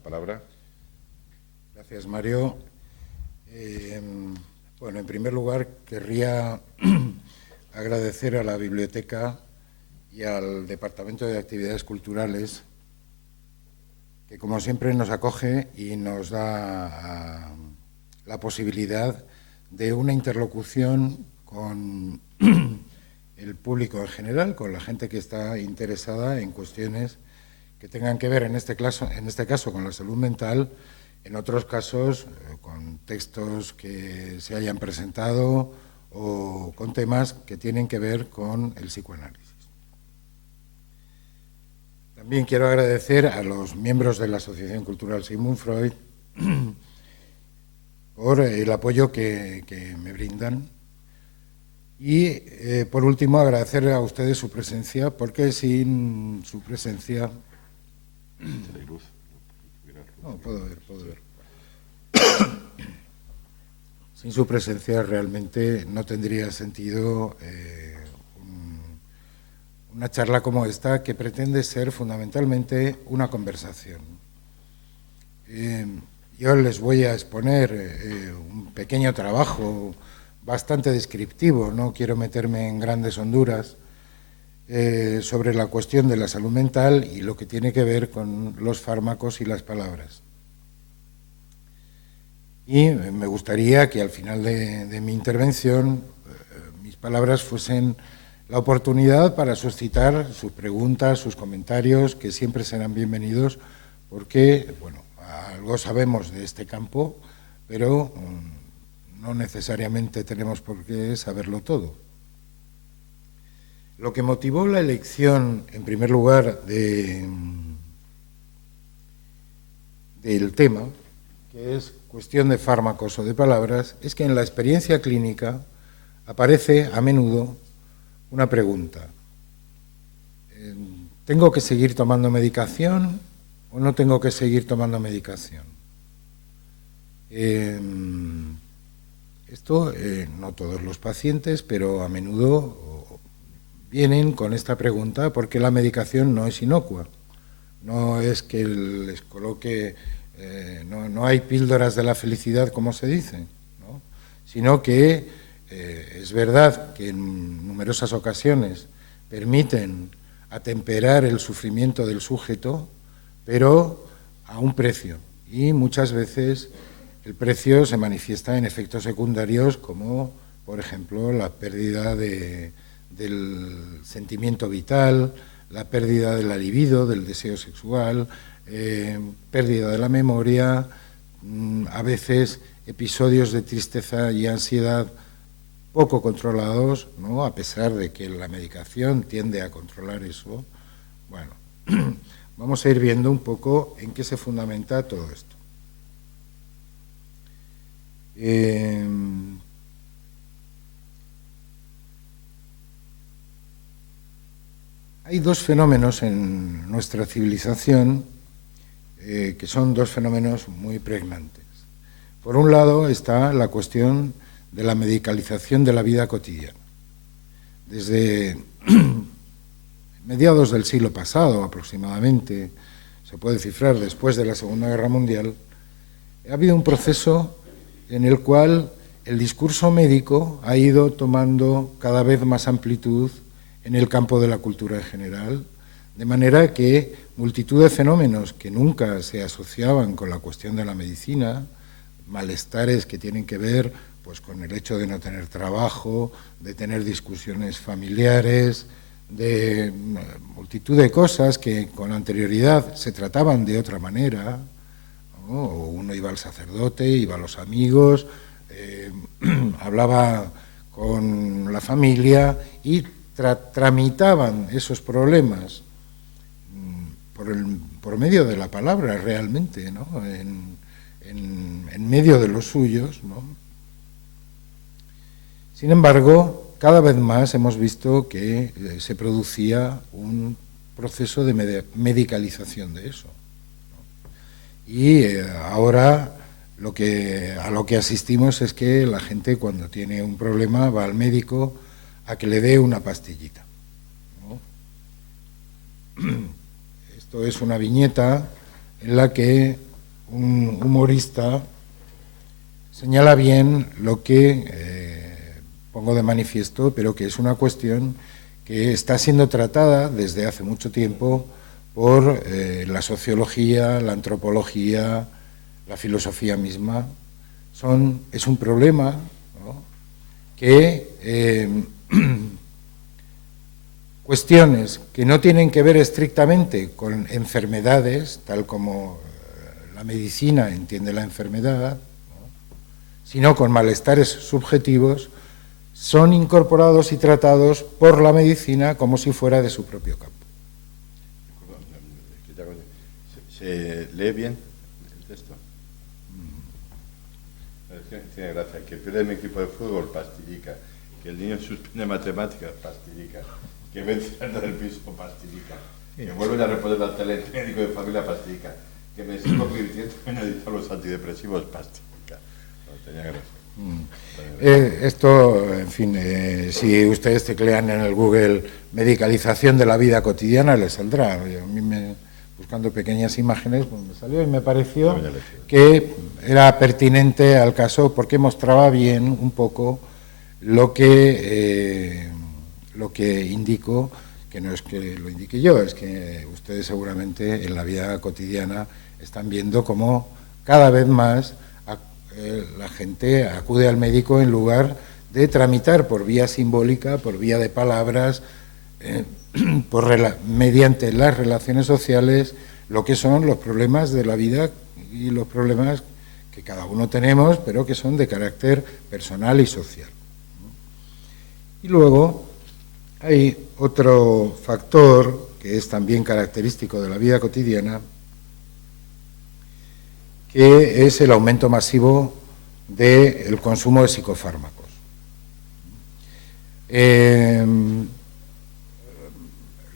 palabra. Gracias, Mario. Bueno, en primer lugar, querría agradecer a la Biblioteca y al Departamento de Actividades Culturales, que como siempre nos acoge y nos da la posibilidad de una interlocución con el público en general, con la gente que está interesada en cuestiones que tengan que ver, en este caso, con la salud mental, en otros casos, con textos que se hayan presentado o con temas que tienen que ver con el psicoanálisis. También quiero agradecer a los miembros de la Asociación Cultural Sigmund Freud por el apoyo que me brindan. Y, por último, agradecer a ustedes su presencia, porque sin su presencia... No, puedo ver. Sin su presencia realmente no tendría sentido una charla como esta, que pretende ser fundamentalmente una conversación. Yo les voy a exponer un pequeño trabajo bastante descriptivo, no quiero meterme en grandes honduras, sobre la cuestión de la salud mental y lo que tiene que ver con los fármacos y las palabras. Y me gustaría que al final de mi intervención mis palabras fuesen la oportunidad para suscitar sus preguntas, sus comentarios, que siempre serán bienvenidos, porque, bueno, algo sabemos de este campo, pero no necesariamente tenemos por qué saberlo todo. Lo que motivó la elección, en primer lugar, del tema, que es cuestión de fármacos o de palabras, es que en la experiencia clínica aparece a menudo una pregunta. ¿Tengo que seguir tomando medicación o no tengo que seguir tomando medicación? Esto, no todos los pacientes, pero a menudo vienen con esta pregunta porque la medicación no es inocua. No es que les coloque, no hay píldoras de la felicidad, como se dice, ¿no? Sino que es verdad que en numerosas ocasiones permiten atemperar el sufrimiento del sujeto, pero a un precio. Y muchas veces el precio se manifiesta en efectos secundarios como, por ejemplo, la pérdida del sentimiento vital, la pérdida de la libido, del deseo sexual, pérdida de la memoria, a veces episodios de tristeza y ansiedad poco controlados, ¿no? A pesar de que la medicación tiende a controlar eso. Bueno, vamos a ir viendo un poco en qué se fundamenta todo esto. Hay dos fenómenos en nuestra civilización que son dos fenómenos muy pregnantes. Por un lado está la cuestión de la medicalización de la vida cotidiana. Desde mediados del siglo pasado aproximadamente, se puede cifrar después de la Segunda Guerra Mundial, ha habido un proceso en el cual el discurso médico ha ido tomando cada vez más amplitud en el campo de la cultura en general, de manera que multitud de fenómenos que nunca se asociaban con la cuestión de la medicina, malestares que tienen que ver pues, con el hecho de no tener trabajo, de tener discusiones familiares, de multitud de cosas que con anterioridad se trataban de otra manera, ¿no? O uno iba al sacerdote, iba a los amigos, hablaba con la familia y tramitaban esos problemas por medio de la palabra realmente, ¿no? En medio de los suyos, ¿no? Sin embargo, cada vez más hemos visto que se producía un proceso de medicalización de eso, ¿no? Y ahora a lo que asistimos es que la gente cuando tiene un problema va al médico a que le dé una pastillita, ¿no? Esto es una viñeta en la que un humorista, señala bien lo que pongo de manifiesto, pero que es una cuestión que está siendo tratada desde hace mucho tiempo por la sociología, la antropología, la filosofía misma. Es un problema, ¿no?, que cuestiones que no tienen que ver estrictamente con enfermedades, tal como la medicina entiende la enfermedad, ¿no?, sino con malestares subjetivos, son incorporados y tratados por la medicina como si fuera de su propio campo. ¿Se lee bien el texto? Tiene gracia. Que pierde mi equipo de fútbol, pastillica. Que el niño suspende matemáticas, pastillica. Que vence al del piso, pastillica. Que vuelven a reponer la tele, el médico de familia, pastillica. Que me sigo convirtiendo en adicto a los antidepresivos, pastillica. No, tenía gracia. Esto, en fin, si ustedes teclean en el Google medicalización de la vida cotidiana, les saldrá. A mí buscando pequeñas imágenes, pues me salió y me pareció que era pertinente al caso porque mostraba bien un poco lo que indico, que no es que lo indique yo, es que ustedes seguramente en la vida cotidiana están viendo cómo cada vez más la gente acude al médico en lugar de tramitar por vía simbólica, por vía de palabras, mediante las relaciones sociales, lo que son los problemas de la vida y los problemas que cada uno tenemos, pero que son de carácter personal y social. Y luego hay otro factor que es también característico de la vida cotidiana, que es el aumento masivo del consumo de psicofármacos.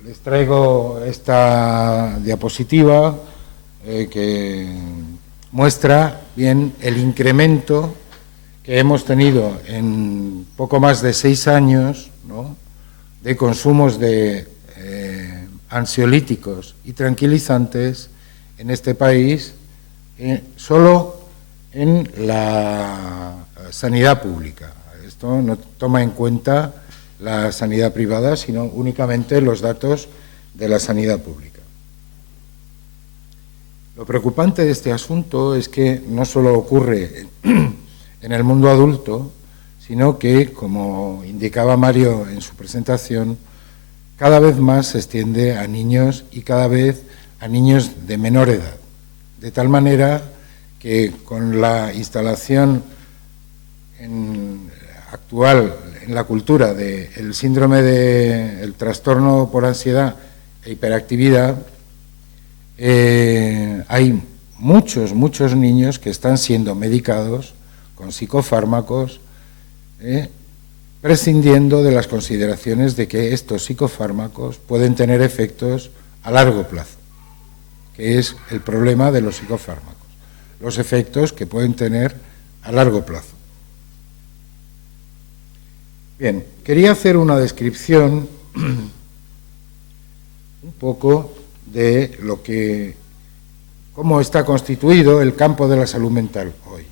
Les traigo esta diapositiva que muestra bien el incremento que hemos tenido en poco más de 6 años, ¿no?, de consumos de ansiolíticos y tranquilizantes en este país, solo en la sanidad pública. Esto no toma en cuenta la sanidad privada, sino únicamente los datos de la sanidad pública. Lo preocupante de este asunto es que no solo ocurre en el mundo adulto, sino que, como indicaba Mario en su presentación, cada vez más se extiende a niños y cada vez a niños de menor edad, de tal manera que con la instalación actual en la cultura del síndrome del trastorno por ansiedad e hiperactividad, hay muchos niños que están siendo medicados con psicofármacos, prescindiendo de las consideraciones de que estos psicofármacos pueden tener efectos a largo plazo, que es el problema de los psicofármacos, los efectos que pueden tener a largo plazo. Bien, quería hacer una descripción un poco de cómo está constituido el campo de la salud mental hoy,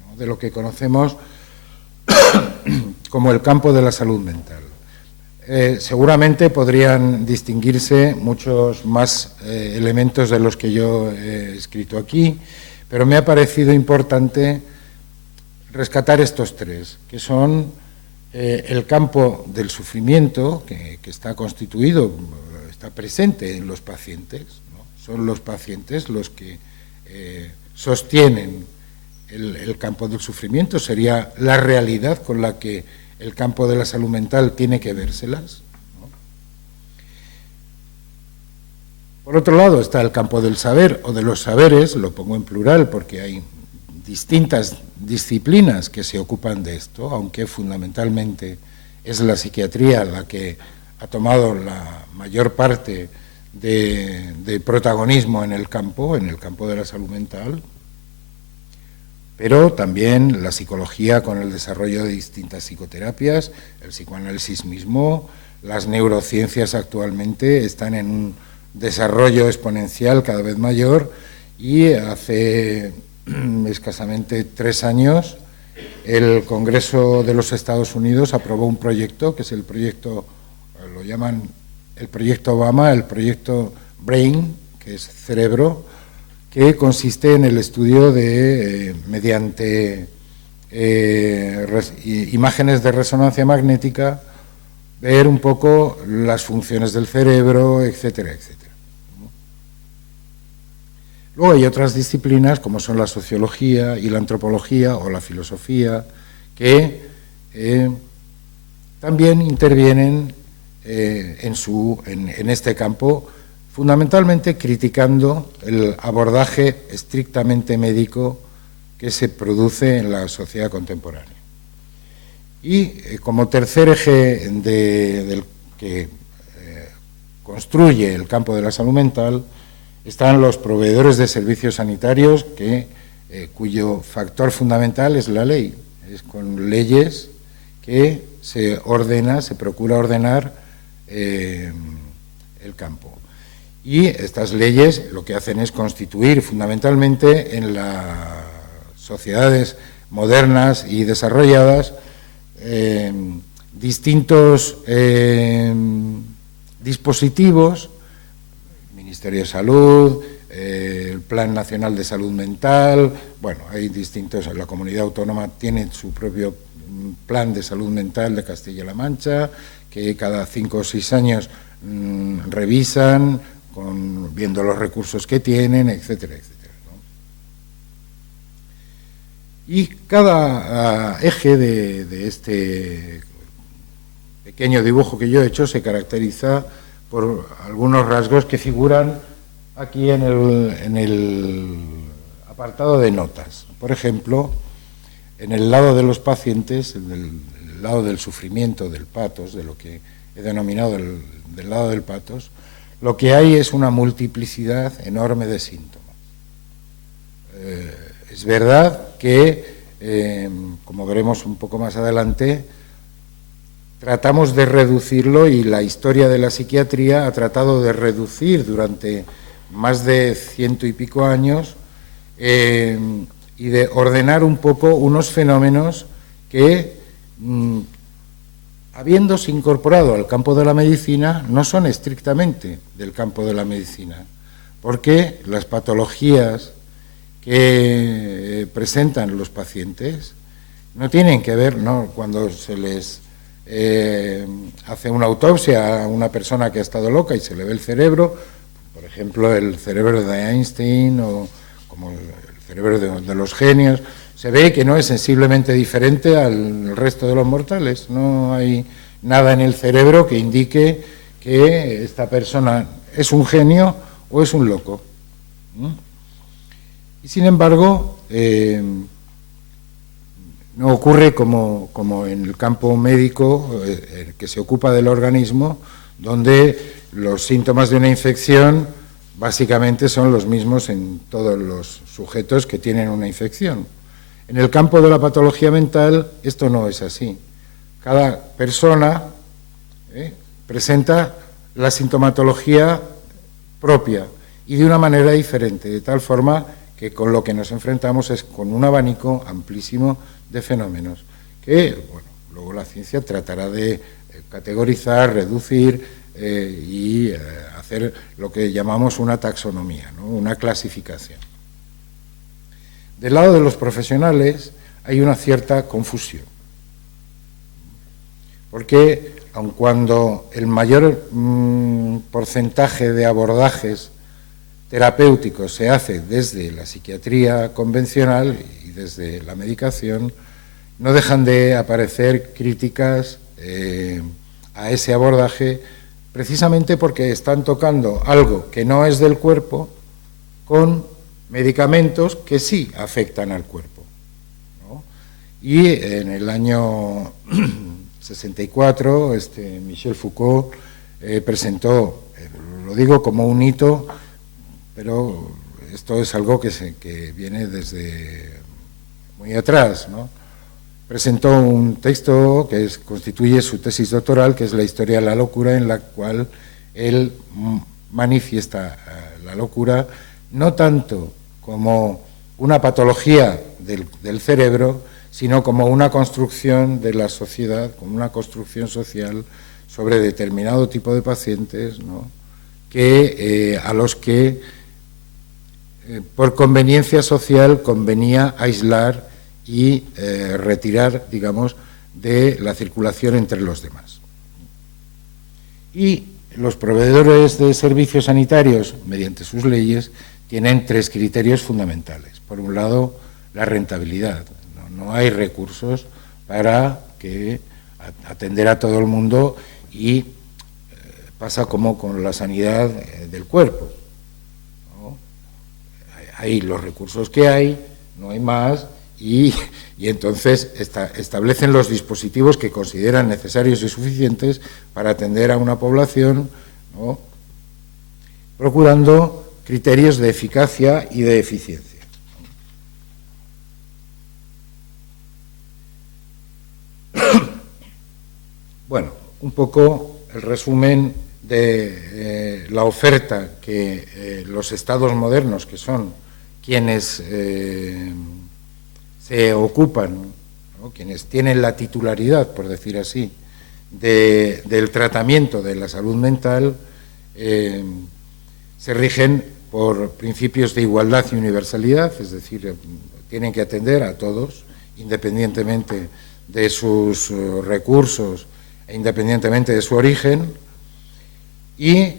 ¿no?, de lo que conocemos como el campo de la salud mental. Seguramente podrían distinguirse muchos más elementos de los que yo he escrito aquí, pero me ha parecido importante rescatar estos 3, que son el campo del sufrimiento, que está constituido, está presente en los pacientes, ¿no? Son los pacientes los que sostienen el campo del sufrimiento, sería la realidad con la que el campo de la salud mental tiene que vérselas, ¿no? Por otro lado está el campo del saber o de los saberes, lo pongo en plural porque hay distintas disciplinas que se ocupan de esto, aunque fundamentalmente es la psiquiatría la que ha tomado la mayor parte de protagonismo en el campo de la salud mental, pero también la psicología con el desarrollo de distintas psicoterapias, el psicoanálisis mismo, las neurociencias actualmente están en un desarrollo exponencial cada vez mayor y hace escasamente 3 años el Congreso de los Estados Unidos aprobó un proyecto, que es el proyecto, lo llaman el proyecto Obama, el proyecto BRAIN, que es cerebro, que consiste en el estudio de, mediante imágenes de resonancia magnética, ver un poco las funciones del cerebro, etcétera, etcétera. Luego hay otras disciplinas, como son la sociología y la antropología o la filosofía, que también intervienen en este campo, fundamentalmente criticando el abordaje estrictamente médico que se produce en la sociedad contemporánea. Y como tercer eje del que construye el campo de la salud mental están los proveedores de servicios sanitarios, cuyo factor fundamental es la ley. Es con leyes que se procura ordenar el campo. Y estas leyes lo que hacen es constituir fundamentalmente en las sociedades modernas y desarrolladas distintos dispositivos, Ministerio de Salud, el Plan Nacional de Salud Mental, bueno, hay distintos, la comunidad autónoma tiene su propio Plan de Salud Mental de Castilla-La Mancha, que cada 5 o 6 años revisan, viendo los recursos que tienen, etcétera, etcétera, ¿no? Y cada eje de este pequeño dibujo que yo he hecho se caracteriza por algunos rasgos que figuran aquí en el apartado de notas. Por ejemplo, en el lado de los pacientes, en el lado del sufrimiento, del patos, de lo que he denominado del lado del patos, lo que hay es una multiplicidad enorme de síntomas. Es verdad que, como veremos un poco más adelante, tratamos de reducirlo y la historia de la psiquiatría ha tratado de reducir durante más de 100 y pico años y de ordenar un poco unos fenómenos que, habiéndose incorporado al campo de la medicina, no son estrictamente del campo de la medicina, porque las patologías que presentan los pacientes no tienen que ver, ¿no? Cuando se les hace una autopsia a una persona que ha estado loca y se le ve el cerebro, por ejemplo el cerebro de Einstein o como el cerebro de los genios, se ve que no es sensiblemente diferente al resto de los mortales. No hay nada en el cerebro que indique que esta persona es un genio o es un loco. Y sin embargo, no ocurre como en el campo médico, que se ocupa del organismo, donde los síntomas de una infección básicamente son los mismos en todos los sujetos que tienen una infección. En el campo de la patología mental esto no es así. Cada persona presenta la sintomatología propia y de una manera diferente, de tal forma que con lo que nos enfrentamos es con un abanico amplísimo de fenómenos que, bueno, luego la ciencia tratará de categorizar, reducir y hacer lo que llamamos una taxonomía, ¿no? Una clasificación. Del lado de los profesionales hay una cierta confusión, porque aun cuando el mayor porcentaje de abordajes terapéuticos se hace desde la psiquiatría convencional y desde la medicación, no dejan de aparecer críticas a ese abordaje, precisamente porque están tocando algo que no es del cuerpo con medicamentos que sí afectan al cuerpo, ¿no? Y en el año 64, Michel Foucault presentó, lo digo como un hito, pero esto es algo que viene desde muy atrás, ¿no? Presentó un texto que constituye su tesis doctoral, que es La historia de la locura, en la cual él manifiesta la locura no tanto como una patología del cerebro, sino como una construcción de la sociedad, como una construcción social sobre determinado tipo de pacientes, ¿no?, a los que por conveniencia social convenía aislar y retirar, digamos, de la circulación entre los demás. Y los proveedores de servicios sanitarios, mediante sus leyes, tienen 3 criterios fundamentales. Por un lado, la rentabilidad. No hay recursos para atender a todo el mundo y pasa como con la sanidad del cuerpo, ¿no? Hay los recursos que hay, no hay más, y entonces establecen los dispositivos que consideran necesarios y suficientes para atender a una población, ¿no?, procurando criterios de eficacia y de eficiencia. Bueno, un poco el resumen de la oferta que los estados modernos, que son quienes se ocupan, ¿no?, quienes tienen la titularidad, por decir así, del tratamiento de la salud mental, se rigen por principios de igualdad y universalidad, es decir, tienen que atender a todos, independientemente de sus recursos e independientemente de su origen, y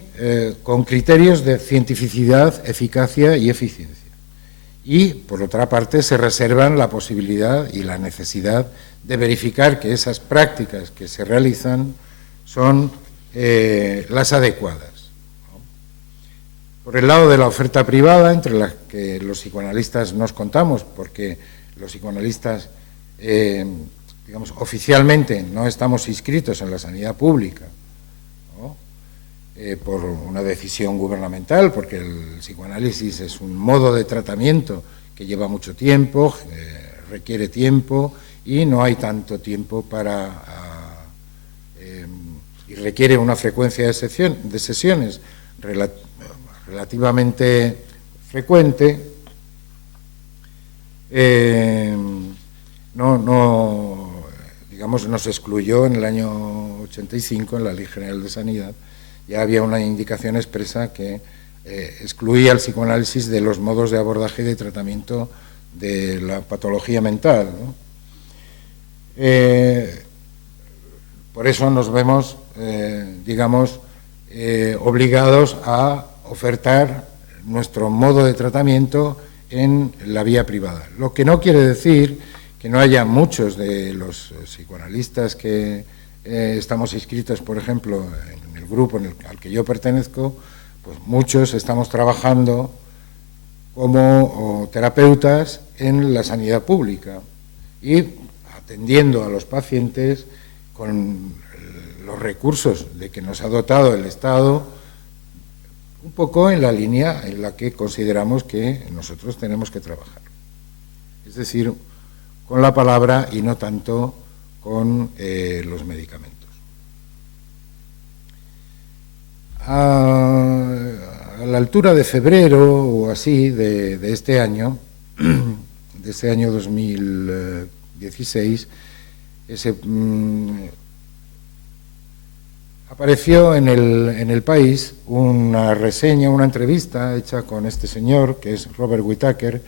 con criterios de cientificidad, eficacia y eficiencia. Y, por otra parte, se reservan la posibilidad y la necesidad de verificar que esas prácticas que se realizan son las adecuadas, ¿no? Por el lado de la oferta privada, entre las que los psicoanalistas nos contamos, porque los psicoanalistas, digamos, oficialmente no estamos inscritos en la sanidad pública, ¿no?, por una decisión gubernamental, porque el psicoanálisis es un modo de tratamiento que lleva mucho tiempo, requiere tiempo, y no hay tanto tiempo y requiere una frecuencia de sesiones relativamente frecuente. Digamos, nos excluyó en el año 85 en la Ley General de Sanidad. Ya había una indicación expresa que excluía el psicoanálisis de los modos de abordaje y de tratamiento de la patología mental, ¿no? Por eso nos vemos, digamos, obligados a ofertar nuestro modo de tratamiento en la vía privada. Lo que no quiere decir que no haya muchos de los psicoanalistas que estamos inscritos, por ejemplo, en el grupo al que yo pertenezco, pues muchos estamos trabajando como terapeutas en la sanidad pública y atendiendo a los pacientes con los recursos de que nos ha dotado el Estado, un poco en la línea en la que consideramos que nosotros tenemos que trabajar. Es decir, con la palabra y no tanto con los medicamentos. A la altura de febrero o así de este año, de este año 2016, apareció en el País una reseña, una entrevista hecha con este señor, que es Robert Whittaker,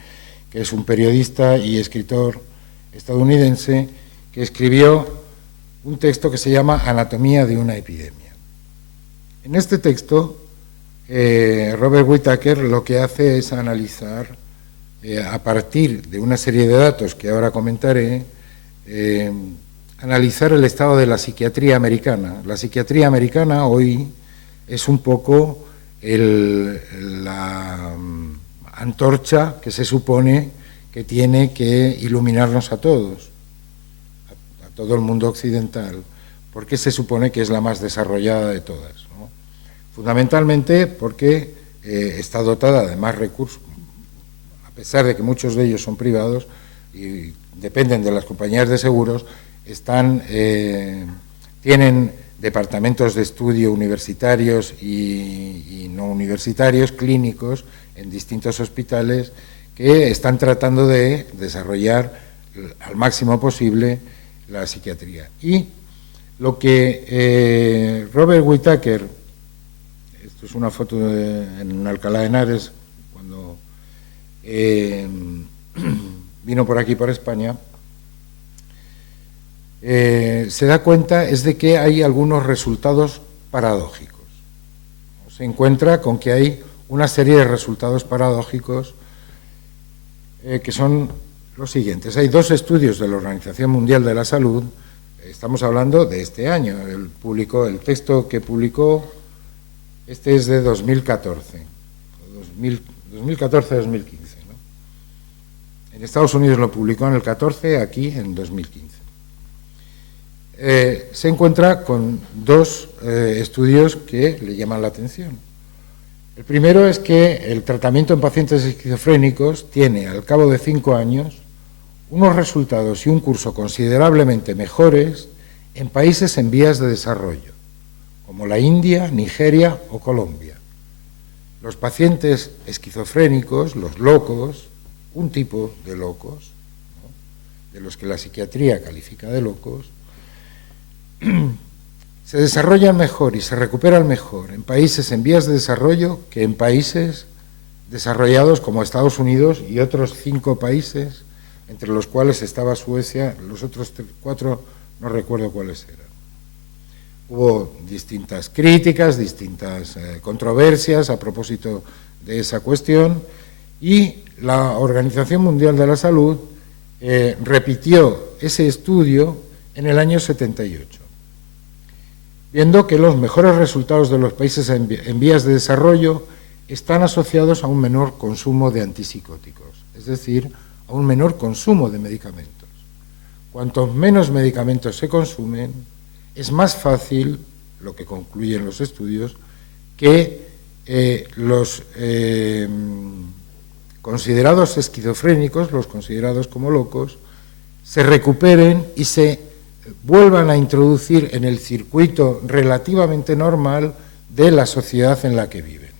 que es un periodista y escritor estadounidense, que escribió un texto que se llama Anatomía de una epidemia. En este texto, Robert Whittaker lo que hace es analizar, a partir de una serie de datos que ahora comentaré, analizar el estado de la psiquiatría americana. La psiquiatría americana hoy es un poco la antorcha que se supone que tiene que iluminarnos a todos, a todo el mundo occidental, porque se supone que es la más desarrollada de todas, ¿no? Fundamentalmente porque está dotada de más recursos, a pesar de que muchos de ellos son privados y dependen de las compañías de seguros, tienen departamentos de estudio universitarios y no universitarios, clínicos, en distintos hospitales, que están tratando de desarrollar al máximo posible la psiquiatría. Y lo que Robert Whittaker, esto es una foto en Alcalá de Henares, cuando vino por aquí, por España, se da cuenta es de que hay algunos resultados paradójicos. Se encuentra con que hay una serie de resultados paradójicos que son los siguientes. Hay 2 estudios de la Organización Mundial de la Salud, estamos hablando de este año, el texto que publicó, este es de 2014, 2014-2015, ¿no? En Estados Unidos lo publicó en el 14, aquí en 2015. Se encuentra con 2 estudios que le llaman la atención. El primero es que el tratamiento en pacientes esquizofrénicos tiene, al cabo de 5 años, unos resultados y un curso considerablemente mejores en países en vías de desarrollo, como la India, Nigeria o Colombia. Los pacientes esquizofrénicos, los locos, un tipo de locos, ¿no?, de los que la psiquiatría califica de locos, se desarrollan mejor y se recuperan mejor en países en vías de desarrollo que en países desarrollados como Estados Unidos y otros 5 países, entre los cuales estaba Suecia, los otros 4 no recuerdo cuáles eran. Hubo distintas críticas, distintas controversias a propósito de esa cuestión, y la Organización Mundial de la Salud repitió ese estudio en el año 78. Viendo que los mejores resultados de los países en vías de desarrollo están asociados a un menor consumo de antipsicóticos, es decir, a un menor consumo de medicamentos. Cuantos menos medicamentos se consumen, es más fácil, lo que concluyen los estudios, que los considerados esquizofrénicos, los considerados como locos, se recuperen y se vuelvan a introducir en el circuito relativamente normal de la sociedad en la que viven.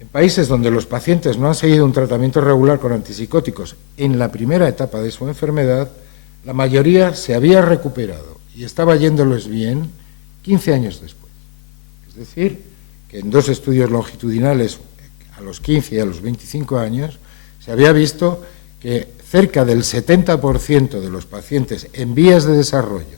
En países donde los pacientes no han seguido un tratamiento regular con antipsicóticos en la primera etapa de su enfermedad, la mayoría se había recuperado y estaba yéndoles bien 15 años después. Es decir, que en 2 estudios longitudinales, a los 15 y a los 25 años, se había visto que cerca del 70% de los pacientes en vías de desarrollo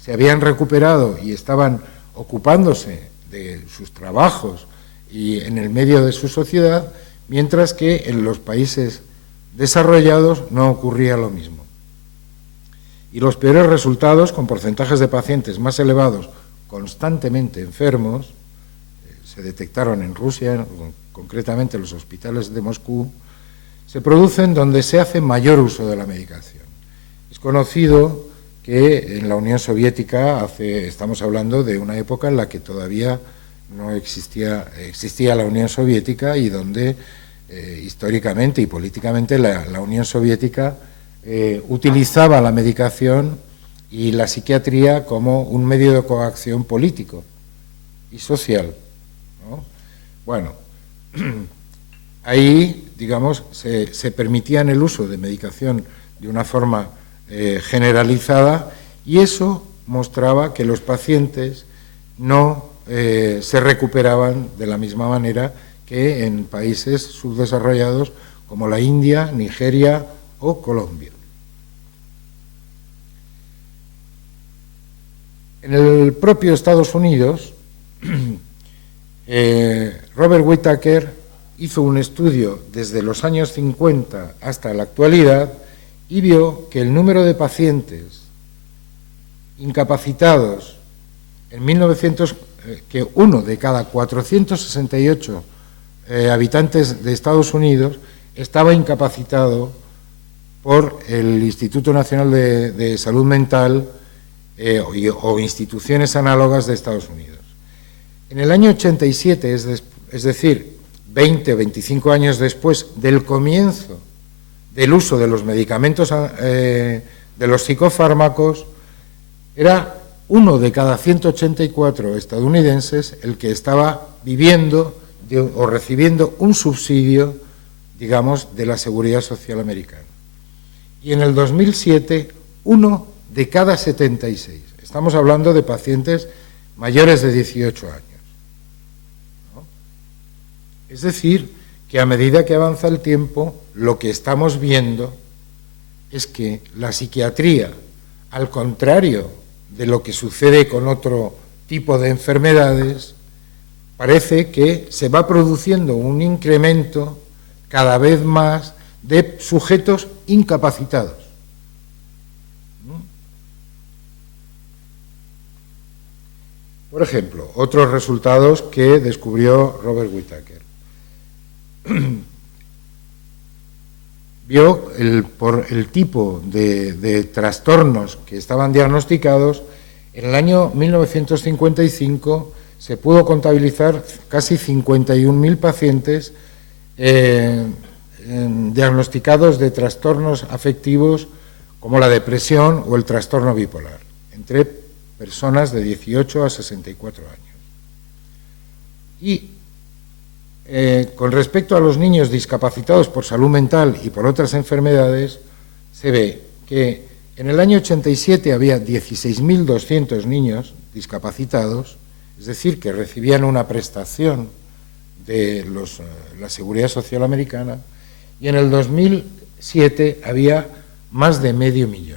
se habían recuperado y estaban ocupándose de sus trabajos y en el medio de su sociedad, mientras que en los países desarrollados no ocurría lo mismo. Y los peores resultados, con porcentajes de pacientes más elevados constantemente enfermos, se detectaron en Rusia, concretamente en los hospitales de Moscú, se producen donde se hace mayor uso de la medicación. Es conocido que en la Unión Soviética, estamos hablando de una época en la que todavía no existía la Unión Soviética y donde históricamente y políticamente la Unión Soviética utilizaba la medicación y la psiquiatría como un medio de coacción político y social, ¿no? Bueno, ahí, digamos, se permitían el uso de medicación de una forma generalizada, y eso mostraba que los pacientes no se recuperaban de la misma manera que en países subdesarrollados como la India, Nigeria o Colombia. En el propio Estados Unidos, Robert Whittaker hizo un estudio desde los años 50 hasta la actualidad y vio que el número de pacientes incapacitados en 1900, que 1 de cada 468 habitantes de Estados Unidos estaba incapacitado por el Instituto Nacional de Salud Mental o instituciones análogas de Estados Unidos. En el año 87, es decir, 20 o 25 años después del comienzo del uso de los medicamentos, de los psicofármacos, era 1 de cada 184 estadounidenses el que estaba viviendo o recibiendo un subsidio, digamos, de la Seguridad Social americana. Y en el 2007, 1 de cada 76. Estamos hablando de pacientes mayores de 18 años, ¿no? Es decir, que a medida que avanza el tiempo, lo que estamos viendo es que la psiquiatría, al contrario de lo que sucede con otro tipo de enfermedades, parece que se va produciendo un incremento cada vez más de sujetos incapacitados. Por ejemplo, otros resultados que descubrió Robert Whittaker. Vio por el tipo de trastornos que estaban diagnosticados. En el año 1955 se pudo contabilizar casi 51.000 pacientes diagnosticados de trastornos afectivos como la depresión o el trastorno bipolar, entre personas de 18 a 64 años. Y con respecto a los niños discapacitados por salud mental y por otras enfermedades, se ve que en el año 87 había 16.200 niños discapacitados, es decir, que recibían una prestación de la Seguridad Social americana, y en el 2007 había más de 500.000.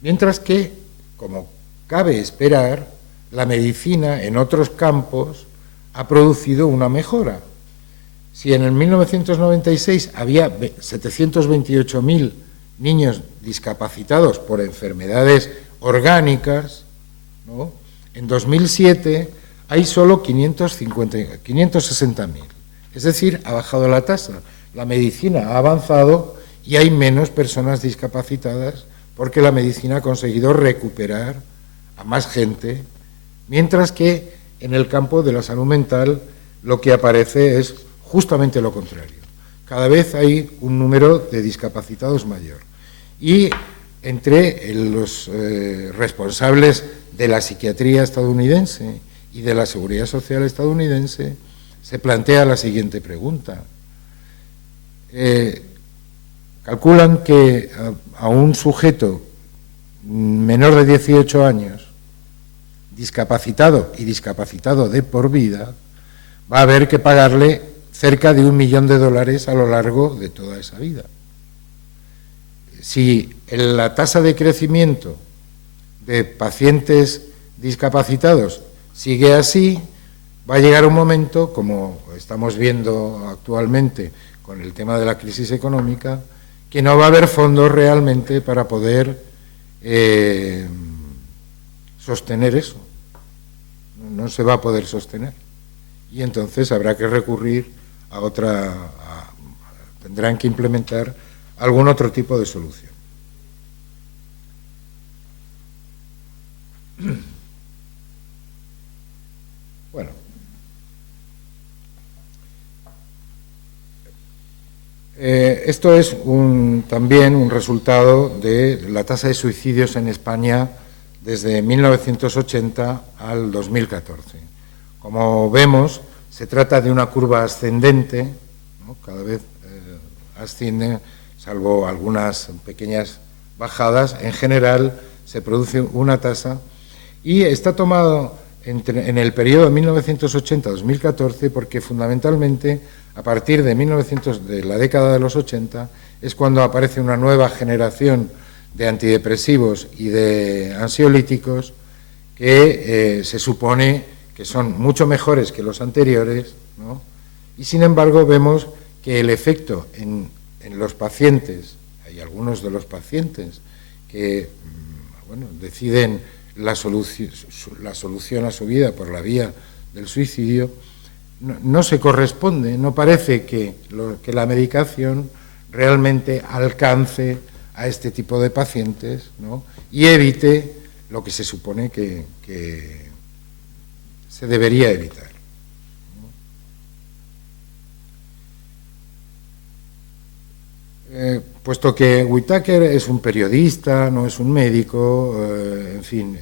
Mientras que, como cabe esperar, la medicina en otros campos ha producido una mejora. Si en el 1996 había 728.000 niños discapacitados por enfermedades orgánicas, ¿no?, en 2007 hay solo 560.000. Es decir, ha bajado la tasa. La medicina ha avanzado y hay menos personas discapacitadas porque la medicina ha conseguido recuperar a más gente, mientras que en el campo de la salud mental lo que aparece es justamente lo contrario. Cada vez hay un número de discapacitados mayor. Y entre los responsables de la psiquiatría estadounidense y de la Seguridad Social estadounidense se plantea la siguiente pregunta. Calculan que a un sujeto menor de 18 años, discapacitado y discapacitado de por vida, va a haber que pagarle cerca de $1 millón a lo largo de toda esa vida. Si la tasa de crecimiento de pacientes discapacitados sigue así, va a llegar un momento, como estamos viendo actualmente con el tema de la crisis económica, que no va a haber fondos realmente para poder sostener eso. No se va a poder sostener. Y entonces habrá que recurrir a tendrán que implementar algún otro tipo de solución. Bueno, esto es también un resultado de la tasa de suicidios en España desde 1980 al 2014. Como vemos, se trata de una curva ascendente, ¿no? Cada vez asciende, salvo algunas pequeñas bajadas. En general se produce una tasa y está tomado en el periodo de 1980-2014 porque fundamentalmente a partir de la década de los 80 es cuando aparece una nueva generación de antidepresivos y de ansiolíticos que se supone que son mucho mejores que los anteriores, ¿no? Y sin embargo vemos que el efecto en los pacientes, hay algunos de los pacientes que deciden la solución a su vida por la vía del suicidio, no se corresponde, no parece que la medicación realmente alcance a este tipo de pacientes, ¿no?, y evite lo que se supone que se debería evitar. Puesto que Whittaker es un periodista, no es un médico, en fin,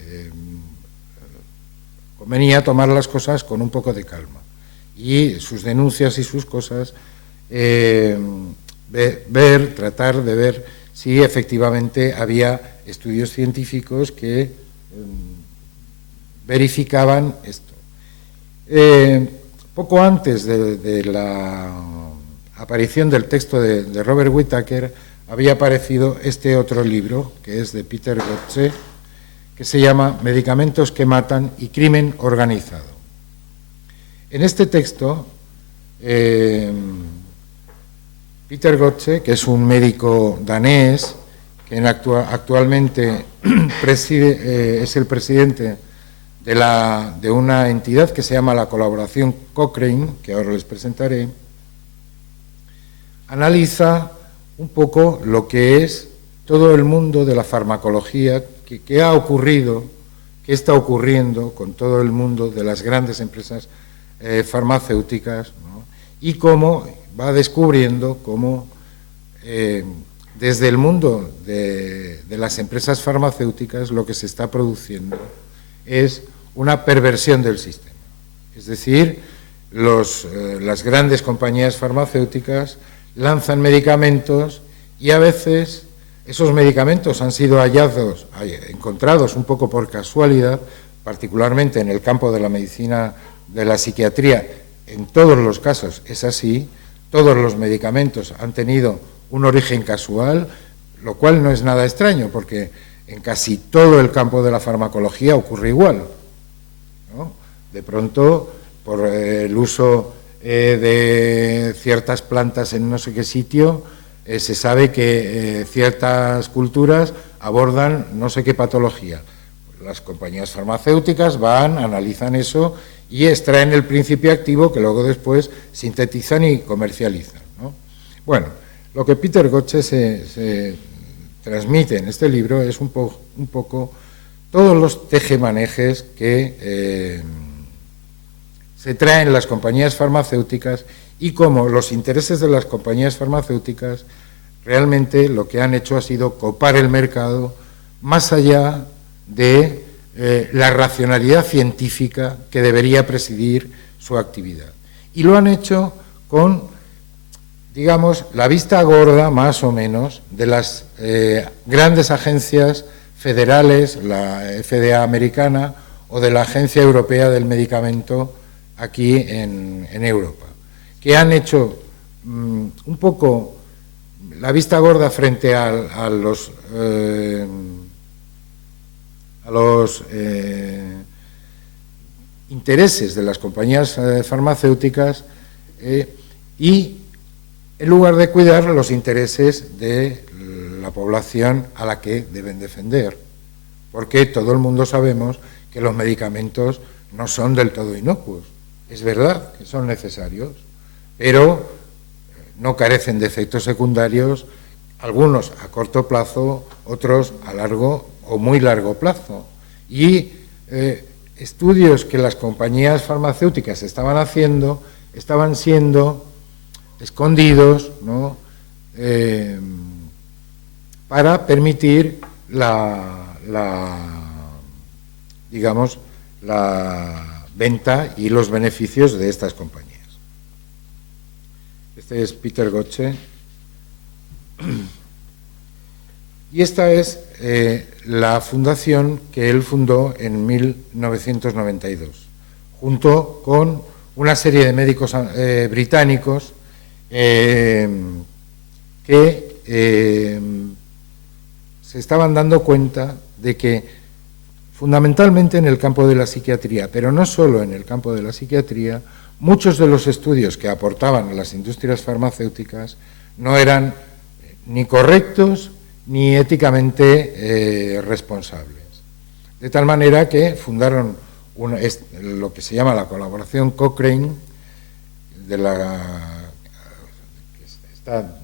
convenía tomar las cosas con un poco de calma. y sus denuncias y sus cosas, tratar de ver si efectivamente había estudios científicos que verificaban esto. Poco antes de la aparición del texto de Robert Whittaker, había aparecido este otro libro, que es de Peter Gotze, que se llama Medicamentos que matan y crimen organizado. En este texto, Peter Gotze, que es un médico danés, que actualmente es el presidente de una entidad que se llama la Colaboración Cochrane, que ahora les presentaré, analiza un poco lo que es todo el mundo de la farmacología, que ha ocurrido, que está ocurriendo con todo el mundo de las grandes empresas farmacéuticas, ¿no? Y cómo va descubriendo cómo desde el mundo de las empresas farmacéuticas lo que se está produciendo es una perversión del sistema. Es decir, las grandes compañías farmacéuticas lanzan medicamentos y a veces esos medicamentos han sido encontrados un poco por casualidad, particularmente en el campo de la medicina, de la psiquiatría. En todos los casos es así, todos los medicamentos han tenido un origen casual, lo cual no es nada extraño, porque en casi todo el campo de la farmacología ocurre igual, ¿no? De pronto, por el uso de ciertas plantas en no sé qué sitio, se sabe que ciertas culturas abordan no sé qué patología. Las compañías farmacéuticas van, analizan eso y extraen el principio activo que luego después sintetizan y comercializan, ¿no? Bueno, lo que Peter Gotze se transmite en este libro es un poco todos los tejemanejes que se traen las compañías farmacéuticas y cómo los intereses de las compañías farmacéuticas realmente lo que han hecho ha sido copar el mercado más allá de la racionalidad científica que debería presidir su actividad. Y lo han hecho con, digamos, la vista gorda, más o menos, de las grandes agencias federales, la FDA americana o de la Agencia Europea del Medicamento aquí en Europa, que han hecho un poco la vista gorda frente a los intereses de las compañías farmacéuticas y en lugar de cuidar los intereses de la población a la que deben defender, porque todo el mundo sabemos que los medicamentos no son del todo inocuos. Es verdad que son necesarios, pero no carecen de efectos secundarios, algunos a corto plazo, otros a largo o muy largo plazo. Y estudios que las compañías farmacéuticas estaban haciendo estaban siendo escondidos, ¿no? Para permitir digamos, la venta y los beneficios de estas compañías. Este es Peter Gotze. Y esta es la fundación que él fundó en 1992, junto con una serie de médicos británicos que se estaban dando cuenta de que fundamentalmente en el campo de la psiquiatría, pero no solo en el campo de la psiquiatría, muchos de los estudios que aportaban a las industrias farmacéuticas no eran ni correctos ni éticamente responsables. De tal manera que fundaron lo que se llama la Colaboración Cochrane, que está,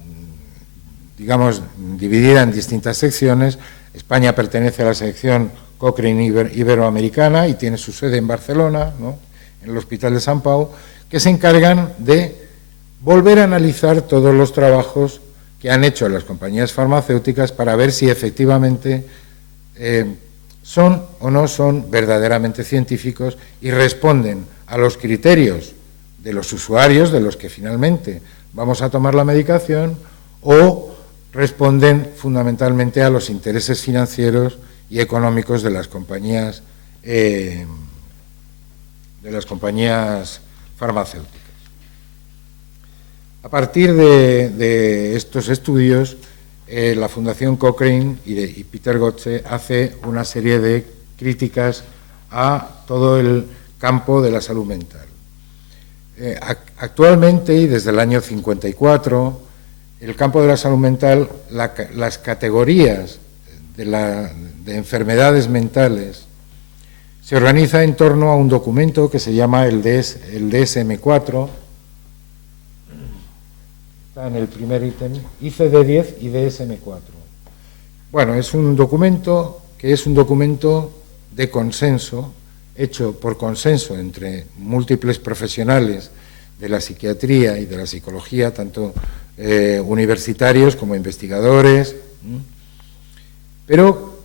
digamos, dividida en distintas secciones. España pertenece a la sección Cochrane Iberoamericana y tiene su sede en Barcelona, ¿no?, en el Hospital de Sant Pau, que se encargan de volver a analizar todos los trabajos que han hecho las compañías farmacéuticas para ver si efectivamente son o no son verdaderamente científicos y responden a los criterios de los usuarios, de los que finalmente vamos a tomar la medicación, o responden fundamentalmente a los intereses financieros y económicos de las compañías farmacéuticas. A partir de estos estudios, la Fundación Cochrane y Peter Gotze hace una serie de críticas a todo el campo de la salud mental. Actualmente, y desde el año 54, el campo de la salud mental, las categorías de enfermedades mentales se organiza en torno a un documento que se llama el DSM-4, está en el primer ítem, ICD-10 y DSM-4. Bueno, es un documento que es un documento de consenso, hecho por consenso entre múltiples profesionales de la psiquiatría y de la psicología, tanto universitarios como investigadores, pero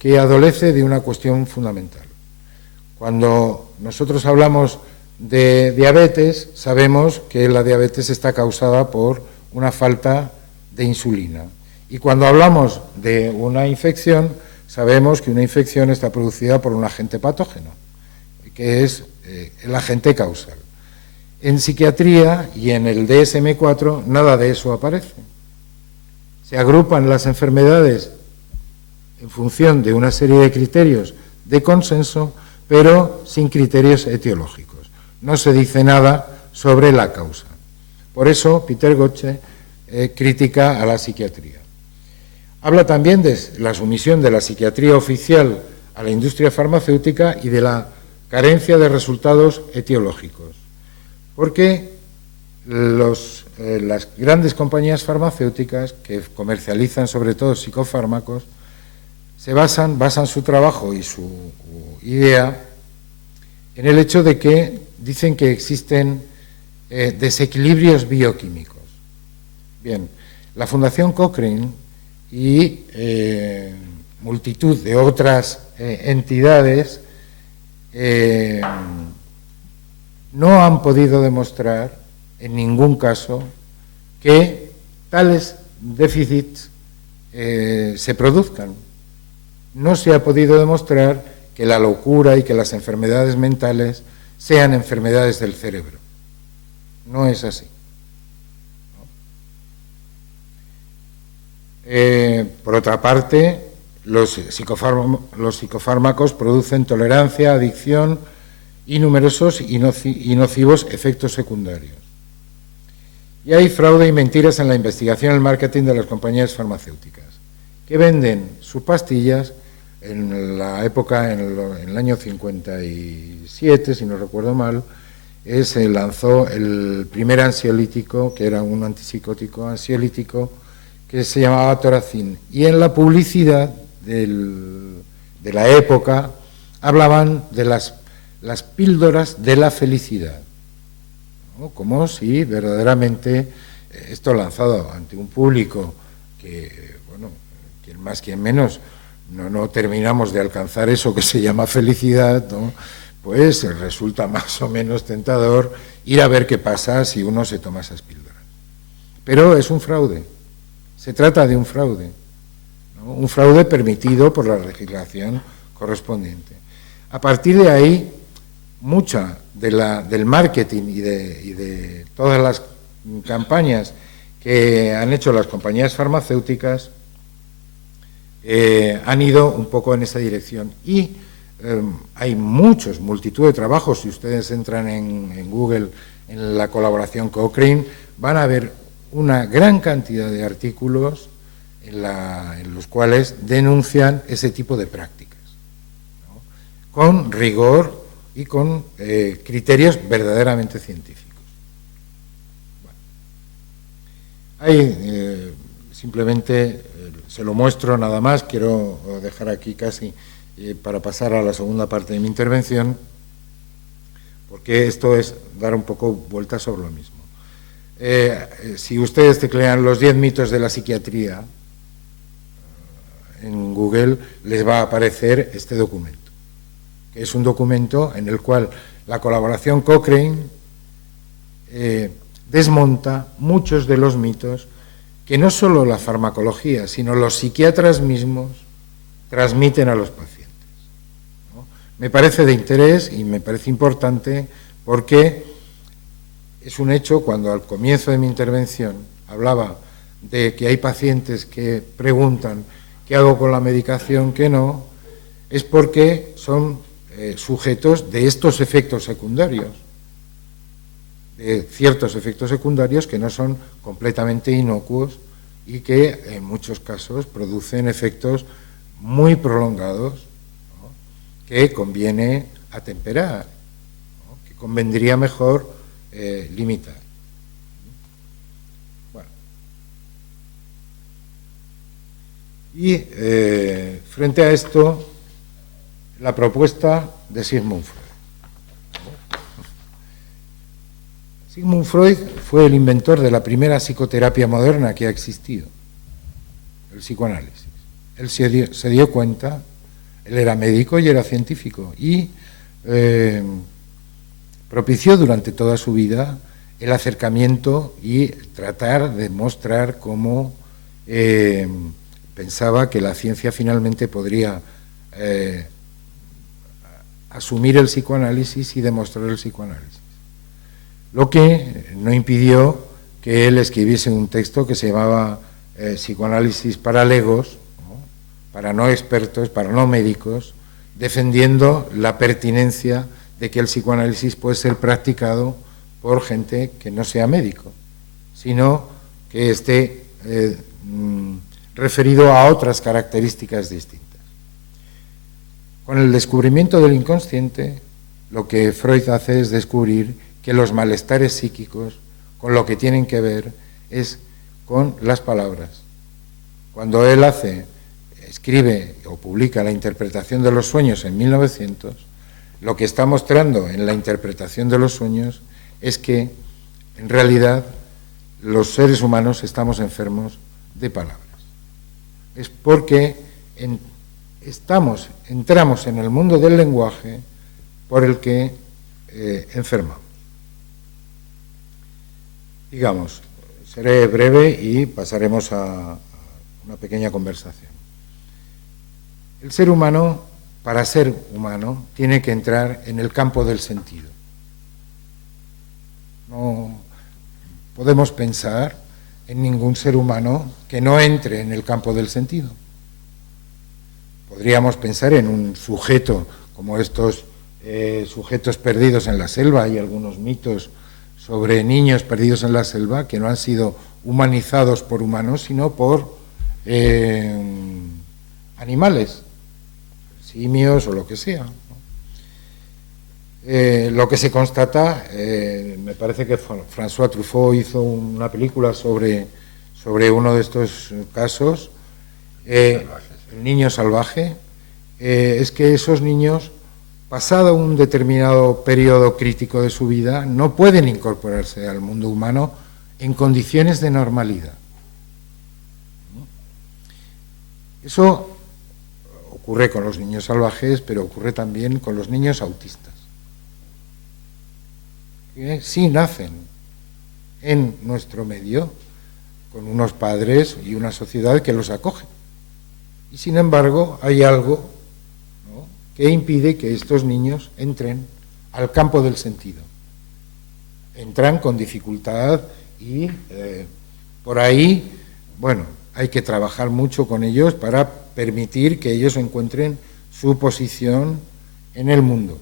que adolece de una cuestión fundamental. Cuando nosotros hablamos de diabetes, sabemos que la diabetes está causada por una falta de insulina. Y cuando hablamos de una infección, sabemos que una infección está producida por un agente patógeno, que es el agente causal. En psiquiatría y en el DSM-4 nada de eso aparece. Se agrupan las enfermedades en función de una serie de criterios de consenso, pero sin criterios etiológicos. No se dice nada sobre la causa. Por eso Peter Gotze critica a la psiquiatría. Habla también de la sumisión de la psiquiatría oficial a la industria farmacéutica y de la carencia de resultados etiológicos, porque las grandes compañías farmacéuticas que comercializan sobre todo psicofármacos basan su trabajo y su idea en el hecho de que dicen que existen desequilibrios bioquímicos. Bien, la Fundación Cochrane y multitud de otras entidades no han podido demostrar en ningún caso que tales déficits se produzcan. No se ha podido demostrar que la locura y que las enfermedades mentales sean enfermedades del cerebro. No es así. Por otra parte, los psicofármacos producen tolerancia, adicción y numerosos y nocivos efectos secundarios. Y hay fraude y mentiras en la investigación y el marketing de las compañías farmacéuticas, que venden sus pastillas. En la época, en el año 57, si no recuerdo mal, se lanzó el primer ansiolítico, que era un antipsicótico ansiolítico, que se llamaba Toracin. Y en la publicidad de la época hablaban de las píldoras de la felicidad, ¿no? Como si verdaderamente esto lanzado ante un público que, bueno, quien más, quien menos, no terminamos de alcanzar eso que se llama felicidad, ¿no? Pues resulta más o menos tentador ir a ver qué pasa si uno se toma esas píldoras. Pero es un fraude, se trata de un fraude, ¿no? Un fraude permitido por la legislación correspondiente. A partir de ahí, mucha del marketing y de todas las campañas que han hecho las compañías farmacéuticas han ido un poco en esa dirección. Y hay multitud de trabajos. Si ustedes entran en Google, en la colaboración Cochrane, van a ver una gran cantidad de artículos en los cuales denuncian ese tipo de prácticas, ¿no? Con rigor y con criterios verdaderamente científicos. Bueno, simplemente se lo muestro nada más, quiero dejar aquí casi para pasar a la segunda parte de mi intervención, porque esto es dar un poco vueltas sobre lo mismo. Si ustedes teclean los 10 mitos de la psiquiatría en Google, les va a aparecer este documento, que es un documento en el cual la colaboración Cochrane desmonta muchos de los mitos que no solo la farmacología, sino los psiquiatras mismos transmiten a los pacientes, ¿no? Me parece de interés y me parece importante porque es un hecho, cuando al comienzo de mi intervención hablaba de que hay pacientes que preguntan qué hago con la medicación, qué no, es porque son sujetos de estos efectos secundarios, de ciertos efectos secundarios que no son completamente inocuos y que en muchos casos producen efectos muy prolongados, ¿no?, que conviene atemperar, ¿no?, que convendría mejor limitar. Bueno. Y frente a esto, la propuesta de Sigmund Freud. Sigmund Freud fue el inventor de la primera psicoterapia moderna que ha existido, el psicoanálisis. Él se dio cuenta, él era médico y era científico, y propició durante toda su vida el acercamiento y tratar de mostrar cómo pensaba que la ciencia finalmente podría asumir el psicoanálisis y demostrar el psicoanálisis. Lo que no impidió que él escribiese un texto que se llamaba Psicoanálisis para legos, ¿no?, para no expertos, para no médicos, defendiendo la pertinencia de que el psicoanálisis puede ser practicado por gente que no sea médico, sino que esté referido a otras características distintas. Con el descubrimiento del inconsciente, lo que Freud hace es descubrir que los malestares psíquicos con lo que tienen que ver es con las palabras. Cuando él escribe o publica la interpretación de los sueños en 1900, lo que está mostrando en la interpretación de los sueños es que en realidad los seres humanos estamos enfermos de palabras. Es porque entramos en el mundo del lenguaje por el que enfermamos. Digamos, seré breve y pasaremos a una pequeña conversación. El ser humano, para ser humano, tiene que entrar en el campo del sentido. No podemos pensar en ningún ser humano que no entre en el campo del sentido. Podríamos pensar en un sujeto como estos sujetos perdidos en la selva. Hay algunos mitos sobre niños perdidos en la selva que no han sido humanizados por humanos, sino por animales, simios o lo que sea, ¿no? Lo que se constata, me parece que François Truffaut hizo una película sobre uno de estos casos, El niño salvaje, es que esos niños, pasado un determinado periodo crítico de su vida, no pueden incorporarse al mundo humano en condiciones de normalidad. Eso ocurre con los niños salvajes, pero ocurre también con los niños autistas, que sí nacen en nuestro medio, con unos padres y una sociedad que los acoge. Y sin embargo, hay algo, ¿no?, que impide que estos niños entren al campo del sentido. Entran con dificultad y por ahí, bueno, hay que trabajar mucho con ellos para permitir que ellos encuentren su posición en el mundo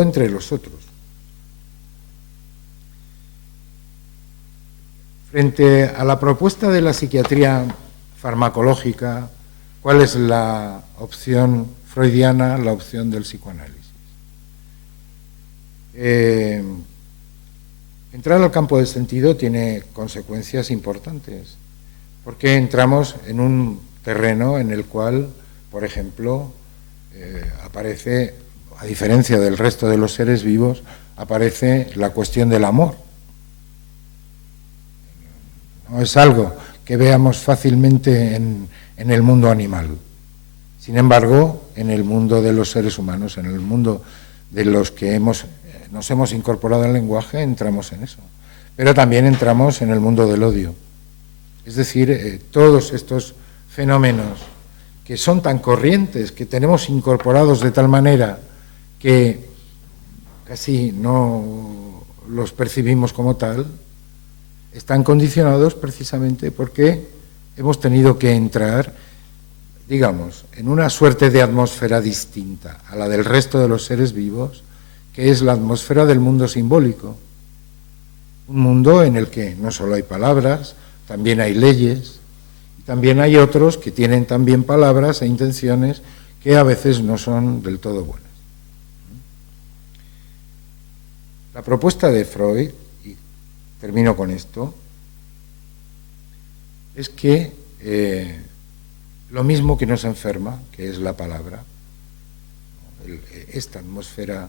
entre los otros. Frente a la propuesta de la psiquiatría farmacológica, ¿cuál es la opción freudiana, la opción del psicoanálisis? Entrar al campo del sentido tiene consecuencias importantes, porque entramos en un terreno en el cual, por ejemplo, aparece, a diferencia del resto de los seres vivos, aparece la cuestión del amor. No es algo que veamos fácilmente en el mundo animal. Sin embargo, en el mundo de los seres humanos, en el mundo de los que nos hemos incorporado al lenguaje, entramos en eso. Pero también entramos en el mundo del odio. Es decir, todos estos fenómenos que son tan corrientes, que tenemos incorporados de tal manera que casi no los percibimos como tal, están condicionados precisamente porque hemos tenido que entrar, digamos, en una suerte de atmósfera distinta a la del resto de los seres vivos, que es la atmósfera del mundo simbólico. Un mundo en el que no solo hay palabras, también hay leyes, y también hay otros que tienen también palabras e intenciones que a veces no son del todo buenas. La propuesta de Freud, y termino con esto, es que lo mismo que nos enferma, que es la palabra, esta atmósfera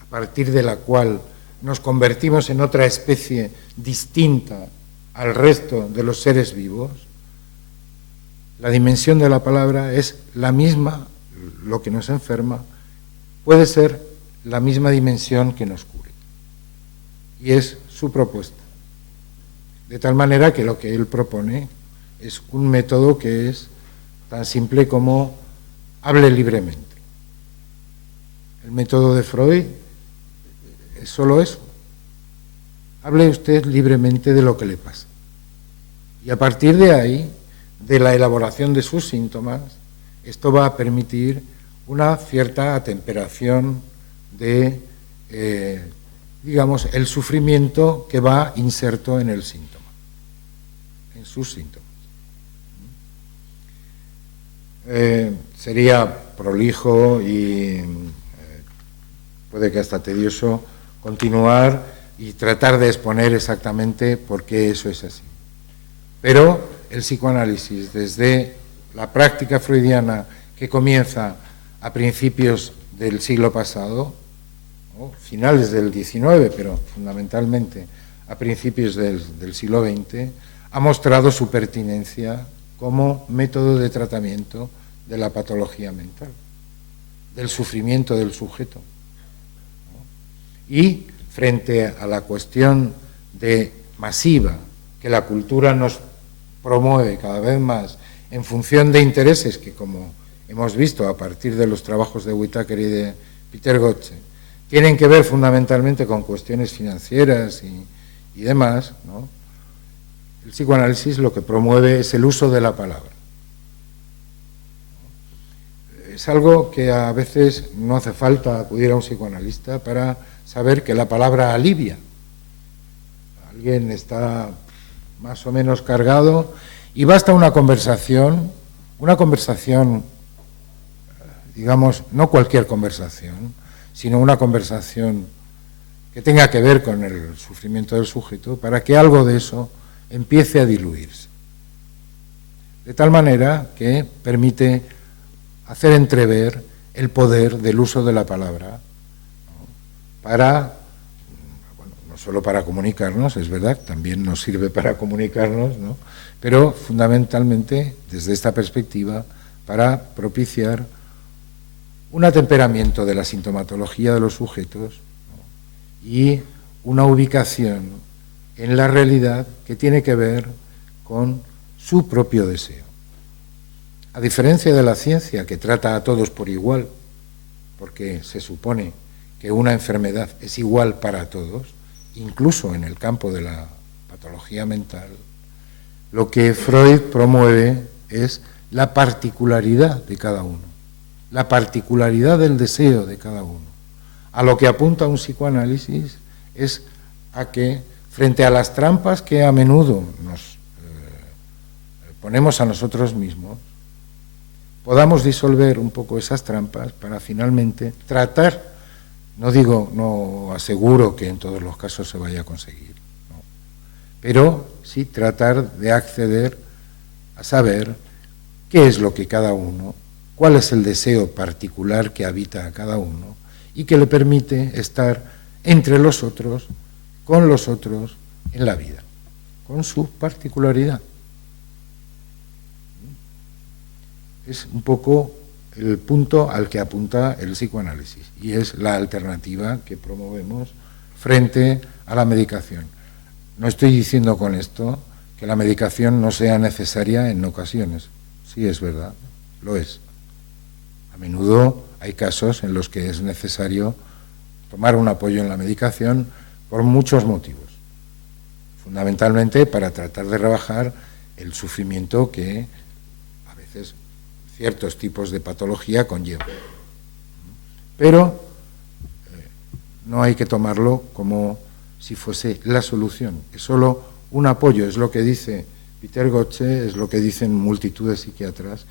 a partir de la cual nos convertimos en otra especie distinta al resto de los seres vivos, la dimensión de la palabra es la misma, lo que nos enferma, puede ser la misma dimensión que nos cure. Y es su propuesta. De tal manera que lo que él propone es un método que es tan simple como hable libremente. El método de Freud es solo eso. Hable usted libremente de lo que le pasa. Y a partir de ahí, de la elaboración de sus síntomas, esto va a permitir una cierta atemperación de, digamos, el sufrimiento que va inserto en el síntoma, en sus síntomas. Sería prolijo y puede que hasta tedioso continuar y tratar de exponer exactamente por qué eso es así. Pero el psicoanálisis, desde la práctica freudiana que comienza a principios del siglo pasado, ¿no?, finales del XIX, pero fundamentalmente a principios del siglo XX, ha mostrado su pertinencia como método de tratamiento de la patología mental, del sufrimiento del sujeto, ¿no? Y frente a la cuestión masiva que la cultura nos promueve cada vez más en función de intereses que, como hemos visto a partir de los trabajos de Whittaker y de Peter Gotze, tienen que ver fundamentalmente con cuestiones financieras y demás, ¿no? El psicoanálisis lo que promueve es el uso de la palabra. Es algo que a veces no hace falta acudir a un psicoanalista para saber que la palabra alivia. Alguien está más o menos cargado y basta una conversación, digamos, no cualquier conversación, sino una conversación que tenga que ver con el sufrimiento del sujeto para que algo de eso empiece a diluirse. De tal manera que permite hacer entrever el poder del uso de la palabra, ¿no?, para, bueno, no solo para comunicarnos, es verdad, también nos sirve para comunicarnos, ¿no?, pero fundamentalmente, desde esta perspectiva, para propiciar un atemperamiento de la sintomatología de los sujetos, ¿no?, y una ubicación en la realidad que tiene que ver con su propio deseo. A diferencia de la ciencia, que trata a todos por igual, porque se supone que una enfermedad es igual para todos, incluso en el campo de la patología mental, lo que Freud promueve es la particularidad de cada uno, la particularidad del deseo de cada uno. A lo que apunta un psicoanálisis es a que, frente a las trampas que a menudo nos ponemos a nosotros mismos, podamos disolver un poco esas trampas para finalmente tratar, no aseguro que en todos los casos se vaya a conseguir, ¿no?, pero sí tratar de acceder a saber qué es lo que cada uno, cuál es el deseo particular que habita a cada uno y que le permite estar entre los otros, con los otros en la vida, con su particularidad. Es un poco el punto al que apunta el psicoanálisis, y es la alternativa que promovemos frente a la medicación. No estoy diciendo con esto que la medicación no sea necesaria en ocasiones. Sí, es verdad, lo es. A menudo hay casos en los que es necesario tomar un apoyo en la medicación por muchos motivos, fundamentalmente para tratar de rebajar el sufrimiento que a veces ciertos tipos de patología conllevan. Pero no hay que tomarlo como si fuese la solución, es solo un apoyo, es lo que dice Peter Gotche, es lo que dicen multitud de psiquiatras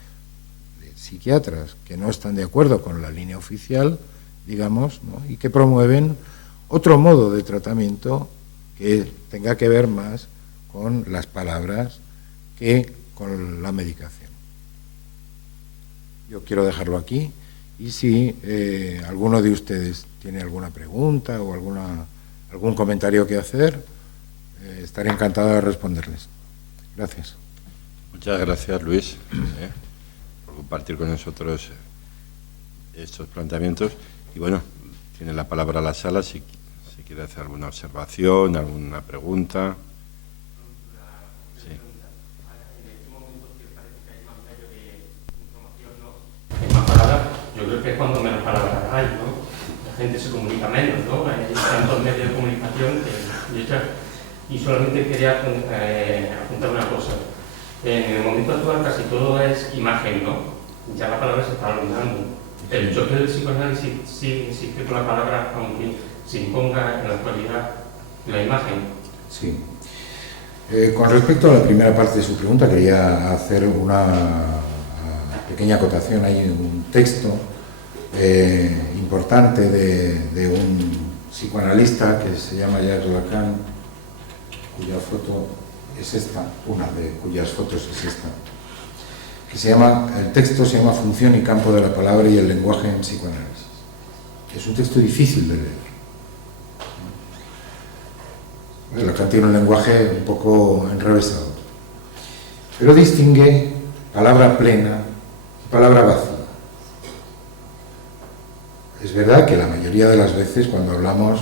que no están de acuerdo con la línea oficial, digamos, ¿no? Y que promueven otro modo de tratamiento que tenga que ver más con las palabras que con la medicación. Yo quiero dejarlo aquí y si alguno de ustedes tiene alguna pregunta o algún comentario que hacer, estaré encantado de responderles. Gracias. Muchas gracias, Luis, por compartir con nosotros estos planteamientos. Y bueno, tiene la palabra la sala si quiere hacer alguna observación, alguna pregunta. Sí. Hay más palabras, yo creo que es cuando menos palabras hay, ¿no? La gente se comunica menos, ¿no? Hay tantos medios de comunicación y solamente quería apuntar una cosa. En el momento actual casi todo es imagen, ¿no? Ya la palabra se está olvidando. El choque del psicoanálisis sí existe con la palabra, aunque se imponga en la actualidad la imagen. Sí. Con respecto a la primera parte de su pregunta, quería hacer una pequeña acotación. Hay un texto importante de un psicoanalista que se llama Jacques Lacan, cuya foto es esta, una de cuyas fotos es esta, que se llama, el texto se llama Función y campo de la palabra y el lenguaje en psicoanálisis. Es un texto difícil de leer. Lacan tiene un lenguaje un poco enrevesado, pero distingue palabra plena y palabra vacía. Es verdad que la mayoría de las veces cuando hablamos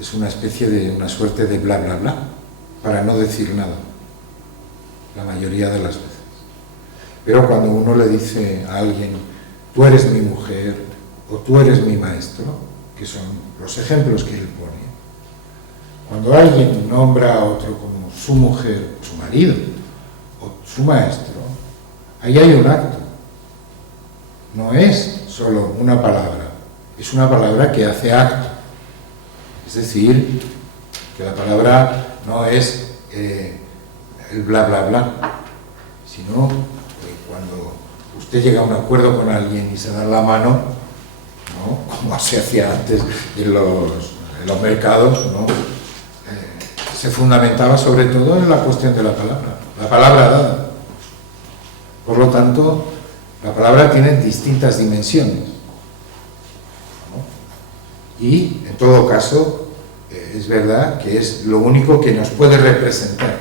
es una especie de una suerte de bla bla bla, para no decir nada, la mayoría de las veces. Pero cuando uno le dice a alguien, tú eres mi mujer o tú eres mi maestro, que son los ejemplos que él pone, cuando alguien nombra a otro como su mujer, su marido o su maestro, ahí hay un acto. No es solo una palabra, es una palabra que hace acto. Es decir, que la palabra no es el bla bla bla, sino cuando usted llega a un acuerdo con alguien y se dan la mano, ¿no? Como se hacía antes en los mercados, ¿no? Se fundamentaba sobre todo en la cuestión de la palabra dada. Por lo tanto, la palabra tiene distintas dimensiones, ¿no? Y, en todo caso, es verdad que es lo único que nos puede representar.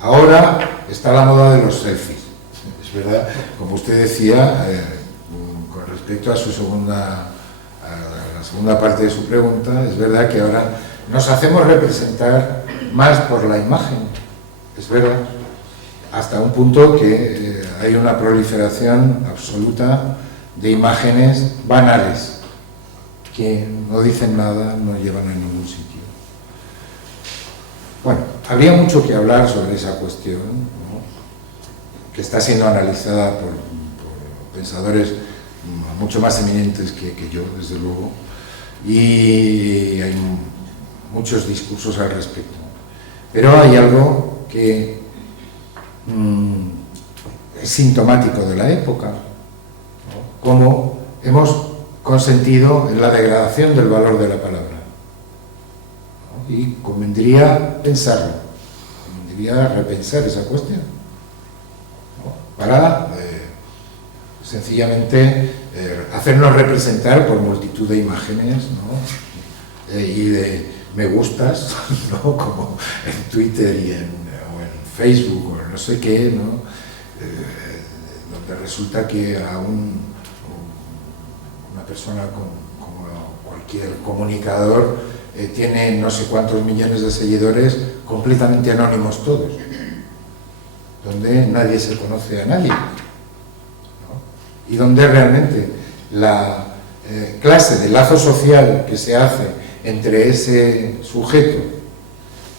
Ahora está la moda de los selfies. Es verdad, como usted decía, con respecto a la segunda parte de su pregunta, es verdad que ahora nos hacemos representar más por la imagen. Es verdad, hasta un punto que hay una proliferación absoluta de imágenes banales que no dicen nada, no llevan a ningún sitio. Bueno, habría mucho que hablar sobre esa cuestión, ¿no? Que está siendo analizada por pensadores mucho más eminentes que yo, desde luego, y hay muchos discursos al respecto. Pero hay algo que es sintomático de la época, ¿no? Cómo hemos consentido en la degradación del valor de la palabra, ¿no? Y convendría pensarlo, convendría repensar esa cuestión, ¿no? Para sencillamente hacernos representar por multitud de imágenes, ¿no? Y de me gustas, ¿no? Como en Twitter o en Facebook o no sé qué, ¿no? resulta que a una persona como cualquier comunicador tiene no sé cuántos millones de seguidores completamente anónimos todos, donde nadie se conoce a nadie, ¿no? Y donde realmente la clase de lazo social que se hace entre ese sujeto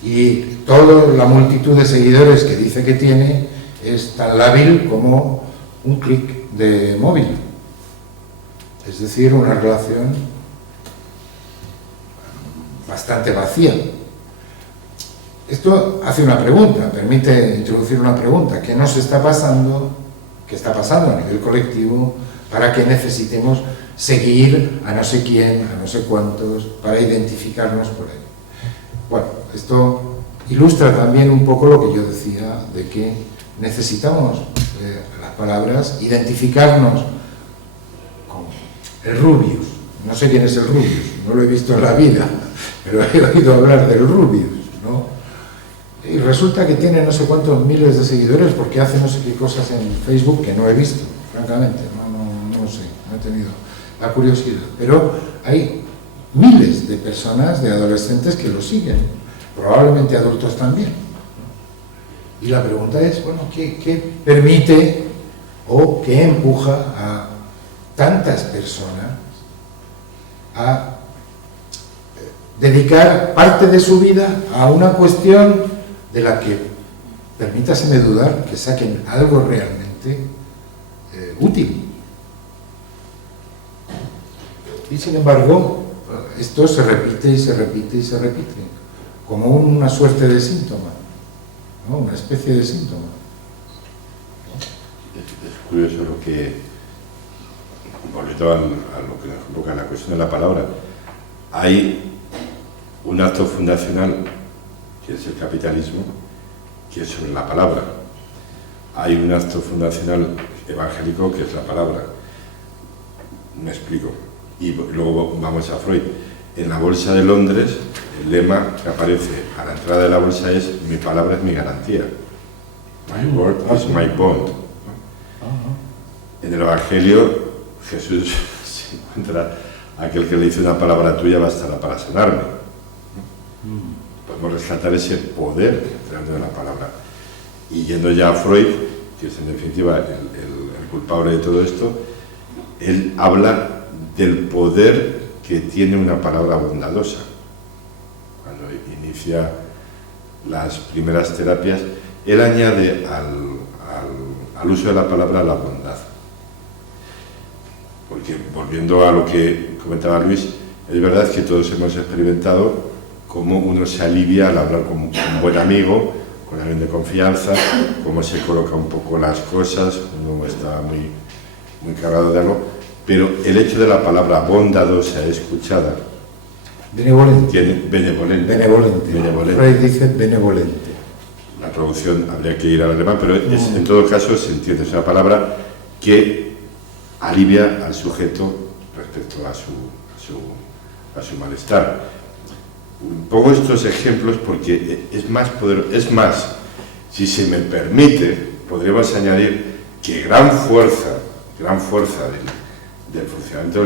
y toda la multitud de seguidores que dice que tiene es tan lábil como un clic de móvil. Es decir, una relación bastante vacía. Esto hace una pregunta, permite introducir una pregunta. ¿Qué nos está pasando, qué está pasando a nivel colectivo para que necesitemos seguir a no sé quién, a no sé cuántos, para identificarnos por ahí? Bueno, esto ilustra también un poco lo que yo decía, de que necesitamos las palabras, identificarnos con el Rubius. No sé quién es el Rubius, no lo he visto en la vida, pero he oído hablar del Rubius, ¿no? Y resulta que tiene no sé cuántos miles de seguidores porque hace no sé qué cosas en Facebook que no he visto, francamente, no sé, no he tenido la curiosidad. Pero hay miles de personas, de adolescentes que lo siguen, probablemente adultos también. Y la pregunta es, bueno, ¿qué permite o qué empuja a tantas personas a dedicar parte de su vida a una cuestión de la que, permítaseme dudar, que saquen algo realmente útil? Y sin embargo, esto se repite y se repite y se repite, como una suerte de síntoma, ¿no? Una especie de síntoma. Es curioso lo que, volviendo a lo que nos convoca la cuestión de la palabra, hay un acto fundacional que es el capitalismo, que es sobre la palabra. Hay un acto fundacional evangélico que es la palabra. Me explico. Y luego vamos a Freud. En la Bolsa de Londres, el lema que aparece a la entrada de la bolsa es: mi palabra es mi garantía. My word is my bond. En el Evangelio, Jesús se encuentra aquel que le dice: una palabra tuya bastará para sanarme. Podemos rescatar ese poder de la palabra. Y yendo ya a Freud, que es en definitiva el culpable de todo esto, él habla del poder que tiene una palabra bondadosa. Cuando inicia las primeras terapias, él añade al uso de la palabra la bondad. Porque, volviendo a lo que comentaba Luis, es verdad que todos hemos experimentado cómo uno se alivia al hablar con un buen amigo, con alguien de confianza, cómo se coloca un poco las cosas, uno está muy cargado de algo, pero el hecho de la palabra bondadosa, escuchada, benevolente. Freud dice benevolente. La traducción habría que ir al alemán, pero en todo caso se entiende, es una palabra que alivia al sujeto respecto a su malestar. Pongo estos ejemplos porque es más poderoso. Es más, si se me permite, podríamos añadir que gran fuerza del funcionamiento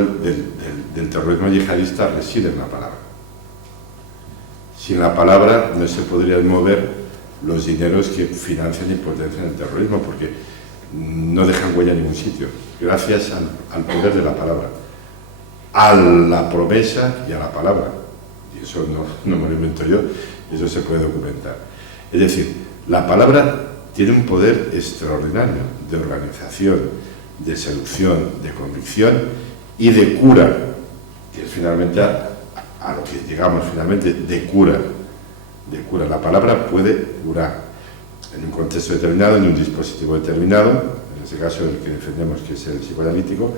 del terrorismo yihadista reside en la palabra. Sin la palabra no se podrían mover los dineros que financian y potencian el terrorismo, porque no dejan huella en ningún sitio, gracias al poder de la palabra, a la promesa y a la palabra. Y eso no me lo invento yo, eso se puede documentar. Es decir, la palabra tiene un poder extraordinario de organización, de seducción, de convicción y de cura, que es finalmente a lo que llegamos finalmente, de cura. La palabra puede curar en un contexto determinado, en un dispositivo determinado, en este caso el que defendemos, que es el psicoanalítico,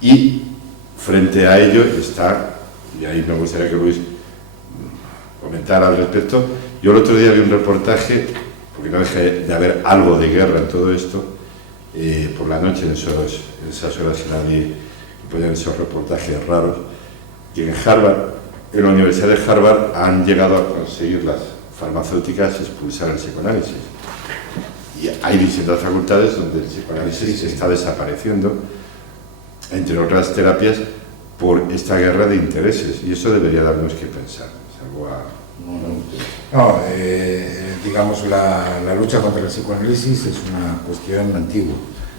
y frente a ello está, y ahí me gustaría que Luis comentara al respecto. Yo el otro día vi un reportaje, porque no deja de haber algo de guerra en todo esto, por la noche, en esas horas que nadie ponían esos reportajes raros, que en la Universidad de Harvard han llegado a conseguir las farmacéuticas expulsar el psicoanálisis. Y hay distintas facultades donde el psicoanálisis está desapareciendo, entre otras terapias, por esta guerra de intereses. Y eso debería darnos que pensar. No, digamos, la lucha contra el psicoanálisis es una cuestión antigua,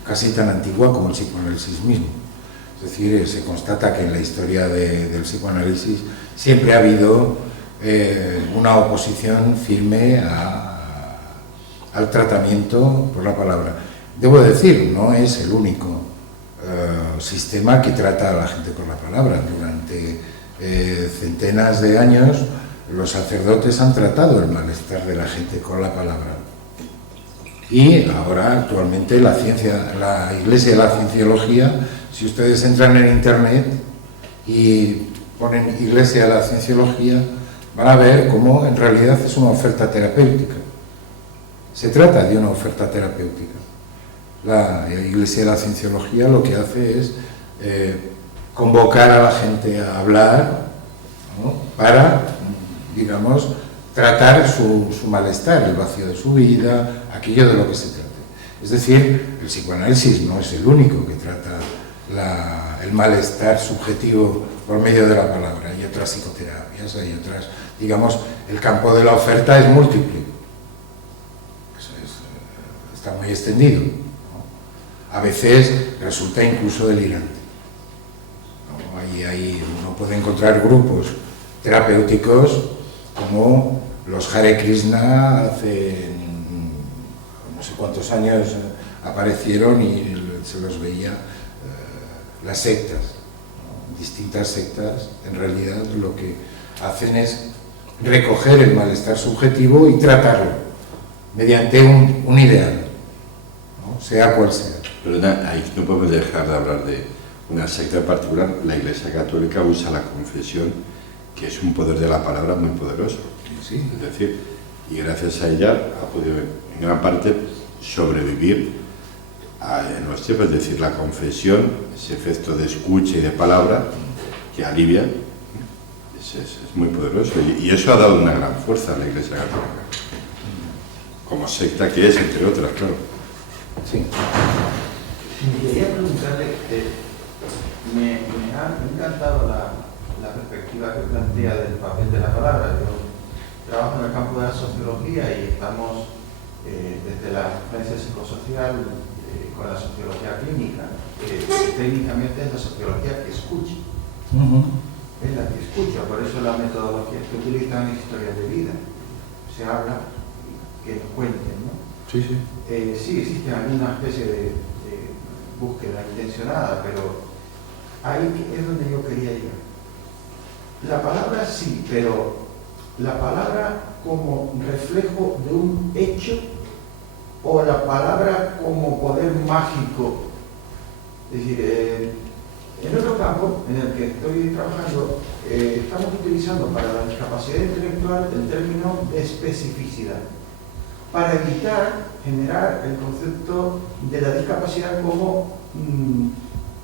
casi tan antigua como el psicoanálisis mismo. Es decir, se constata que en la historia del psicoanálisis siempre ha habido una oposición firme al tratamiento por la palabra. Debo decir, no es el único sistema que trata a la gente con la palabra. Durante centenas de años los sacerdotes han tratado el malestar de la gente con la palabra. Y ahora, actualmente, la Iglesia de la Cienciología, si ustedes entran en Internet y ponen Iglesia de la Cienciología, van a ver cómo en realidad es una oferta terapéutica. Se trata de una oferta terapéutica. La Iglesia de la Cienciología lo que hace es convocar a la gente a hablar, ¿no?, para, digamos, tratar su malestar, el vacío de su vida, aquello de lo que se trate. Es decir, el psicoanálisis no es el único que trata el malestar subjetivo por medio de la palabra. Hay otras psicoterapias, hay otras, digamos, el campo de la oferta es múltiple. Está muy extendido, ¿no? A veces resulta incluso delirante, ¿no? Uno puede encontrar grupos terapéuticos como los Hare Krishna hace no sé cuántos años aparecieron y se los veía las sectas, ¿no? Distintas sectas en realidad lo que hacen es recoger el malestar subjetivo y tratarlo mediante un ideal, ¿no?, sea cual sea. Pero ahí no podemos dejar de hablar de una secta en particular. La Iglesia Católica usa la confesión, que es un poder de la palabra muy poderoso. Sí. Es decir, y gracias a ella ha podido en gran parte sobrevivir en los tiempos. Es decir, la confesión, ese efecto de escucha y de palabra que alivia, es muy poderoso. Y eso ha dado una gran fuerza a la Iglesia Católica, como secta que es, entre otras, claro. Sí. Quería preguntarle, me ha encantado la perspectiva que plantea del papel de la palabra. Yo trabajo en el campo de la sociología y estamos desde la ciencia psicosocial con la sociología clínica. Técnicamente es la sociología que escucha. Es la que escucha, por eso la metodología que utilizan es historias de vida. Se habla, que nos cuenten, ¿no? Sí, sí. Sí existe alguna especie de búsqueda intencionada, pero ahí es donde yo quería llegar. La palabra sí, pero la palabra como reflejo de un hecho o la palabra como poder mágico. Es decir, en otro campo en el que estoy trabajando, estamos utilizando para la discapacidad intelectual el término de especificidad, para evitar generar el concepto de la discapacidad como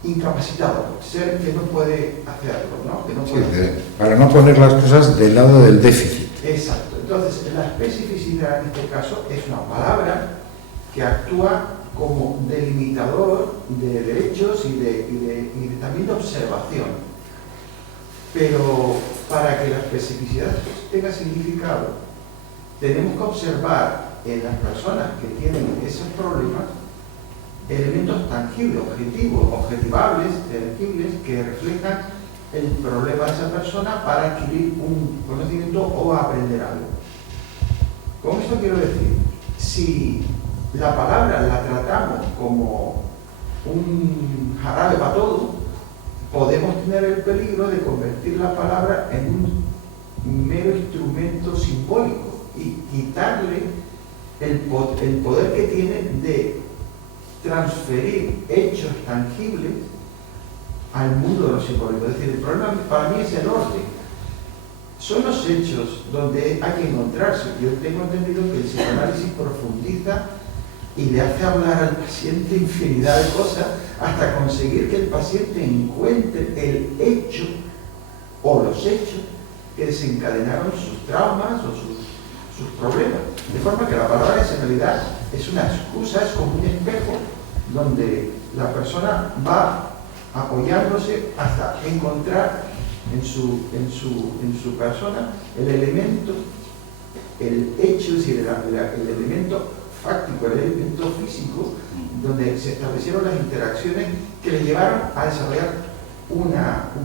incapacitado, ser que no puede hacerlo, ¿no? Que no puede para no poner las cosas del lado del déficit. Exacto. Entonces, la especificidad en este caso es una palabra que actúa como delimitador de derechos y también de observación. Pero para que la especificidad tenga significado, tenemos que observar en las personas que tienen esos problemas elementos tangibles, objetivables, tangibles, que reflejan el problema de esa persona para adquirir un conocimiento o aprender algo. Con esto quiero decir, si la palabra la tratamos como un jarabe para todo, podemos tener el peligro de convertir la palabra en un mero instrumento simbólico y quitarle el poder que tiene de transferir hechos tangibles al mundo de lo simbólico. Es decir, el problema para mí es el orden. Son los hechos donde hay que encontrarse. Yo tengo entendido que el psicoanálisis profundiza y le hace hablar al paciente infinidad de cosas hasta conseguir que el paciente encuentre el hecho o los hechos que desencadenaron sus traumas o sus problemas. De forma que la palabra es en realidad es una excusa, es como un espejo donde la persona va apoyándose hasta encontrar en su persona el elemento, el hecho, es decir, el elemento fáctico, el elemento físico, donde se establecieron las interacciones que le llevaron a desarrollar un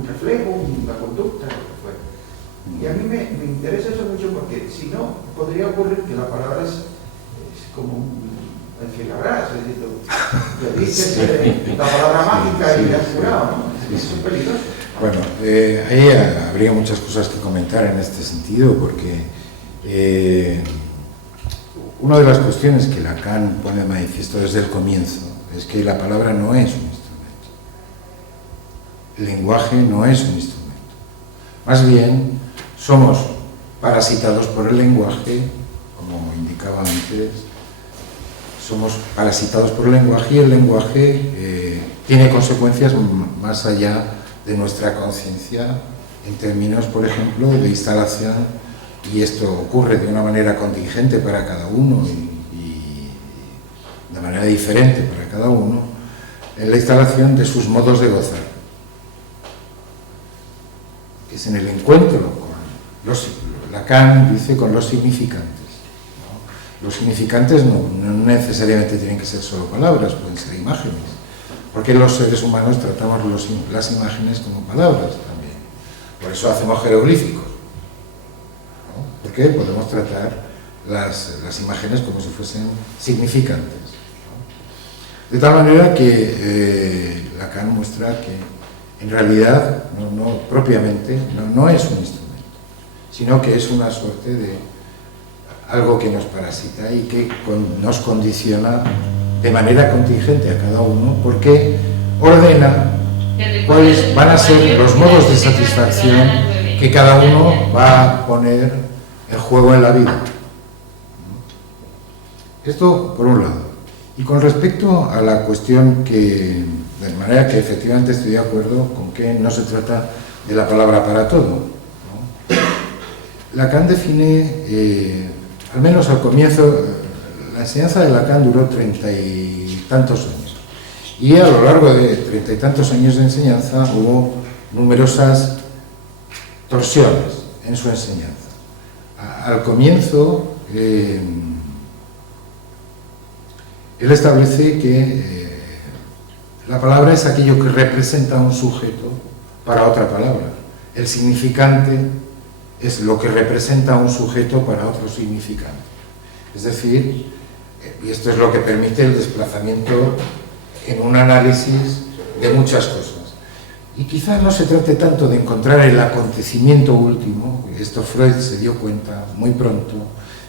reflejo, una conducta, lo que fuera. Y a mí me interesa eso mucho porque si no, podría ocurrir que la palabra es como un enfilabrazo, le dices la palabra mágica y le has curado, ¿no? Eso es peligroso. Bueno, ahí habría muchas cosas que comentar en este sentido, porque una de las cuestiones que Lacan pone de manifiesto desde el comienzo es que la palabra no es un instrumento. El lenguaje no es un instrumento. Más bien, somos parasitados por el lenguaje, como indicaba antes, somos parasitados por el lenguaje y el lenguaje tiene consecuencias más allá de nuestra conciencia en términos, por ejemplo, de instalación, y esto ocurre de una manera contingente para cada uno y de manera diferente para cada uno, en la instalación de sus modos de gozar. Es en el encuentro con Lacan dice con los significantes. Los significantes no necesariamente tienen que ser solo palabras, pueden ser imágenes, porque los seres humanos tratamos las imágenes como palabras también. Por eso hacemos jeroglíficos, ¿no? Porque podemos tratar las imágenes como si fuesen significantes, ¿no? De tal manera que Lacan muestra que en realidad propiamente no es un instrumento, sino que es una suerte de algo que nos parasita y que nos condiciona de manera contingente a cada uno, porque ordena cuáles van a ser los modos de satisfacción que cada uno va a poner en juego en la vida. Esto por un lado. Y con respecto a la cuestión de manera que efectivamente estoy de acuerdo con que no se trata de la palabra para todo, ¿no? Lacan define, al menos al comienzo, la enseñanza de Lacan duró 30 y tantos años. Y a lo largo de 30 y tantos años de enseñanza hubo numerosas torsiones en su enseñanza. Al comienzo, él establece que la palabra es aquello que representa un sujeto para otra palabra. El significante es lo que representa un sujeto para otro significante. Es decir, y esto es lo que permite el desplazamiento en un análisis de muchas cosas. Y quizá no se trate tanto de encontrar el acontecimiento último, esto Freud se dio cuenta muy pronto,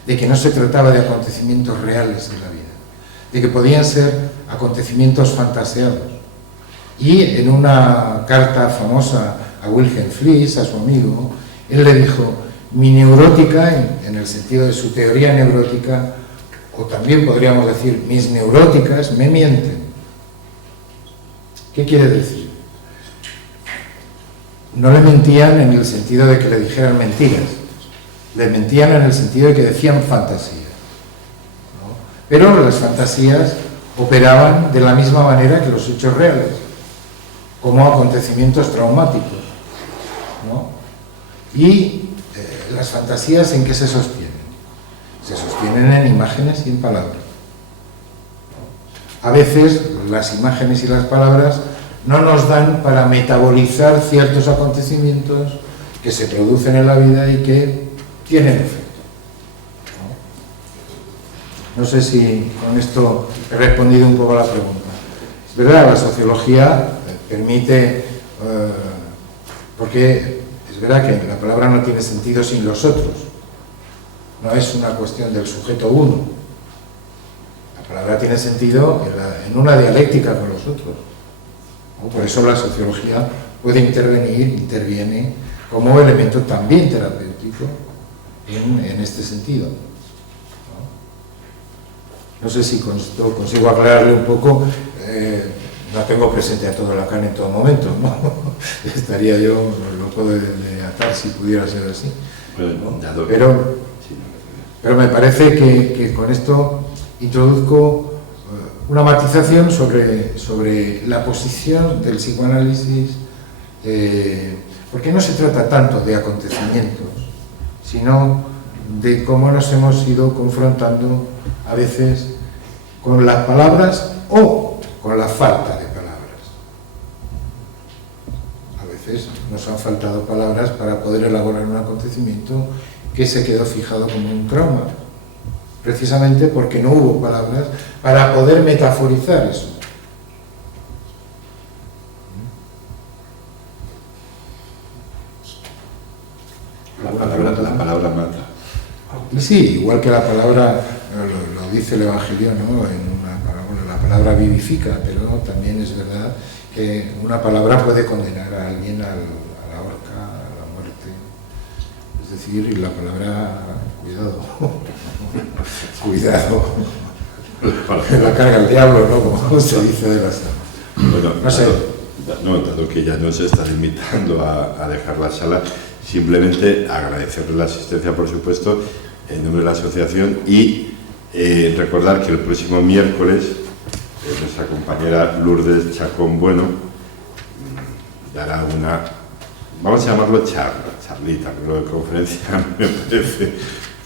de que no se trataba de acontecimientos reales en la vida, de que podían ser acontecimientos fantaseados. Y en una carta famosa a Wilhelm Fliess, a su amigo, él le dijo: mi neurótica, en el sentido de su teoría neurótica, o también podríamos decir, mis neuróticas me mienten. ¿Qué quiere decir? No le mentían en el sentido de que le dijeran mentiras, le mentían en el sentido de que decían fantasías, ¿no? Pero las fantasías operaban de la misma manera que los hechos reales, como acontecimientos traumáticos, ¿no? Y las fantasías, ¿en qué se sostienen? Se sostienen en imágenes y en palabras. A veces las imágenes y las palabras no nos dan para metabolizar ciertos acontecimientos que se producen en la vida y que tienen efecto, ¿no? No sé si con esto he respondido un poco a la pregunta. Es verdad, la sociología permite, porque es verdad que la palabra no tiene sentido sin los otros, no es una cuestión del sujeto uno. La palabra tiene sentido en una dialéctica con los otros, ¿no? Por eso la sociología puede interviene como elemento también terapéutico en este sentido, ¿no? No sé si con esto consigo aclararle un poco. No tengo presente a todo Lacan en todo momento, ¿no? Estaría yo loco de atar si pudiera ser así, ¿no? Pero me parece que con esto introduzco una matización sobre la posición del psicoanálisis, porque no se trata tanto de acontecimientos, sino de cómo nos hemos ido confrontando a veces con las palabras o con la falta de palabras. A veces nos han faltado palabras para poder elaborar un acontecimiento que se quedó fijado como un trauma, precisamente porque no hubo palabras para poder metaforizar eso. La palabra mata. Sí, igual que la palabra, lo dice el Evangelio, ¿no? En una parábola, la palabra vivifica, pero también es verdad que una palabra puede condenar a alguien a la horca, a la muerte. Es decir, la palabra, cuidado, cuidado, la carga el diablo, ¿no? Como se dice de las... Bueno, no sé. Dado que ya nos está limitando a dejar la sala, simplemente agradecerle la asistencia, por supuesto, en nombre de la asociación, y recordar que el próximo miércoles nuestra compañera Lourdes Chacón Bueno dará una, vamos a llamarlo charlita, pero de conferencia me parece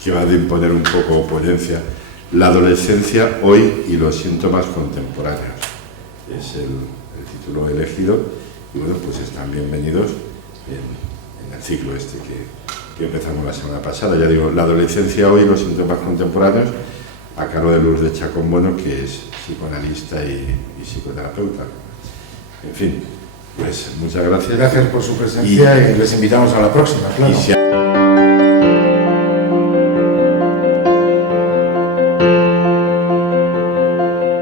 que va a imponer un poco ponencia, la adolescencia hoy y los síntomas contemporáneos. Es el título elegido, y bueno, pues están bienvenidos en el ciclo este que empezamos la semana pasada. Ya digo, la adolescencia hoy y los síntomas contemporáneos, a cargo de Lourdes Chacón Bueno, que es psicoanalista y psicoterapeuta. En fin, pues muchas gracias. Gracias por su presencia y les invitamos a la próxima, claro.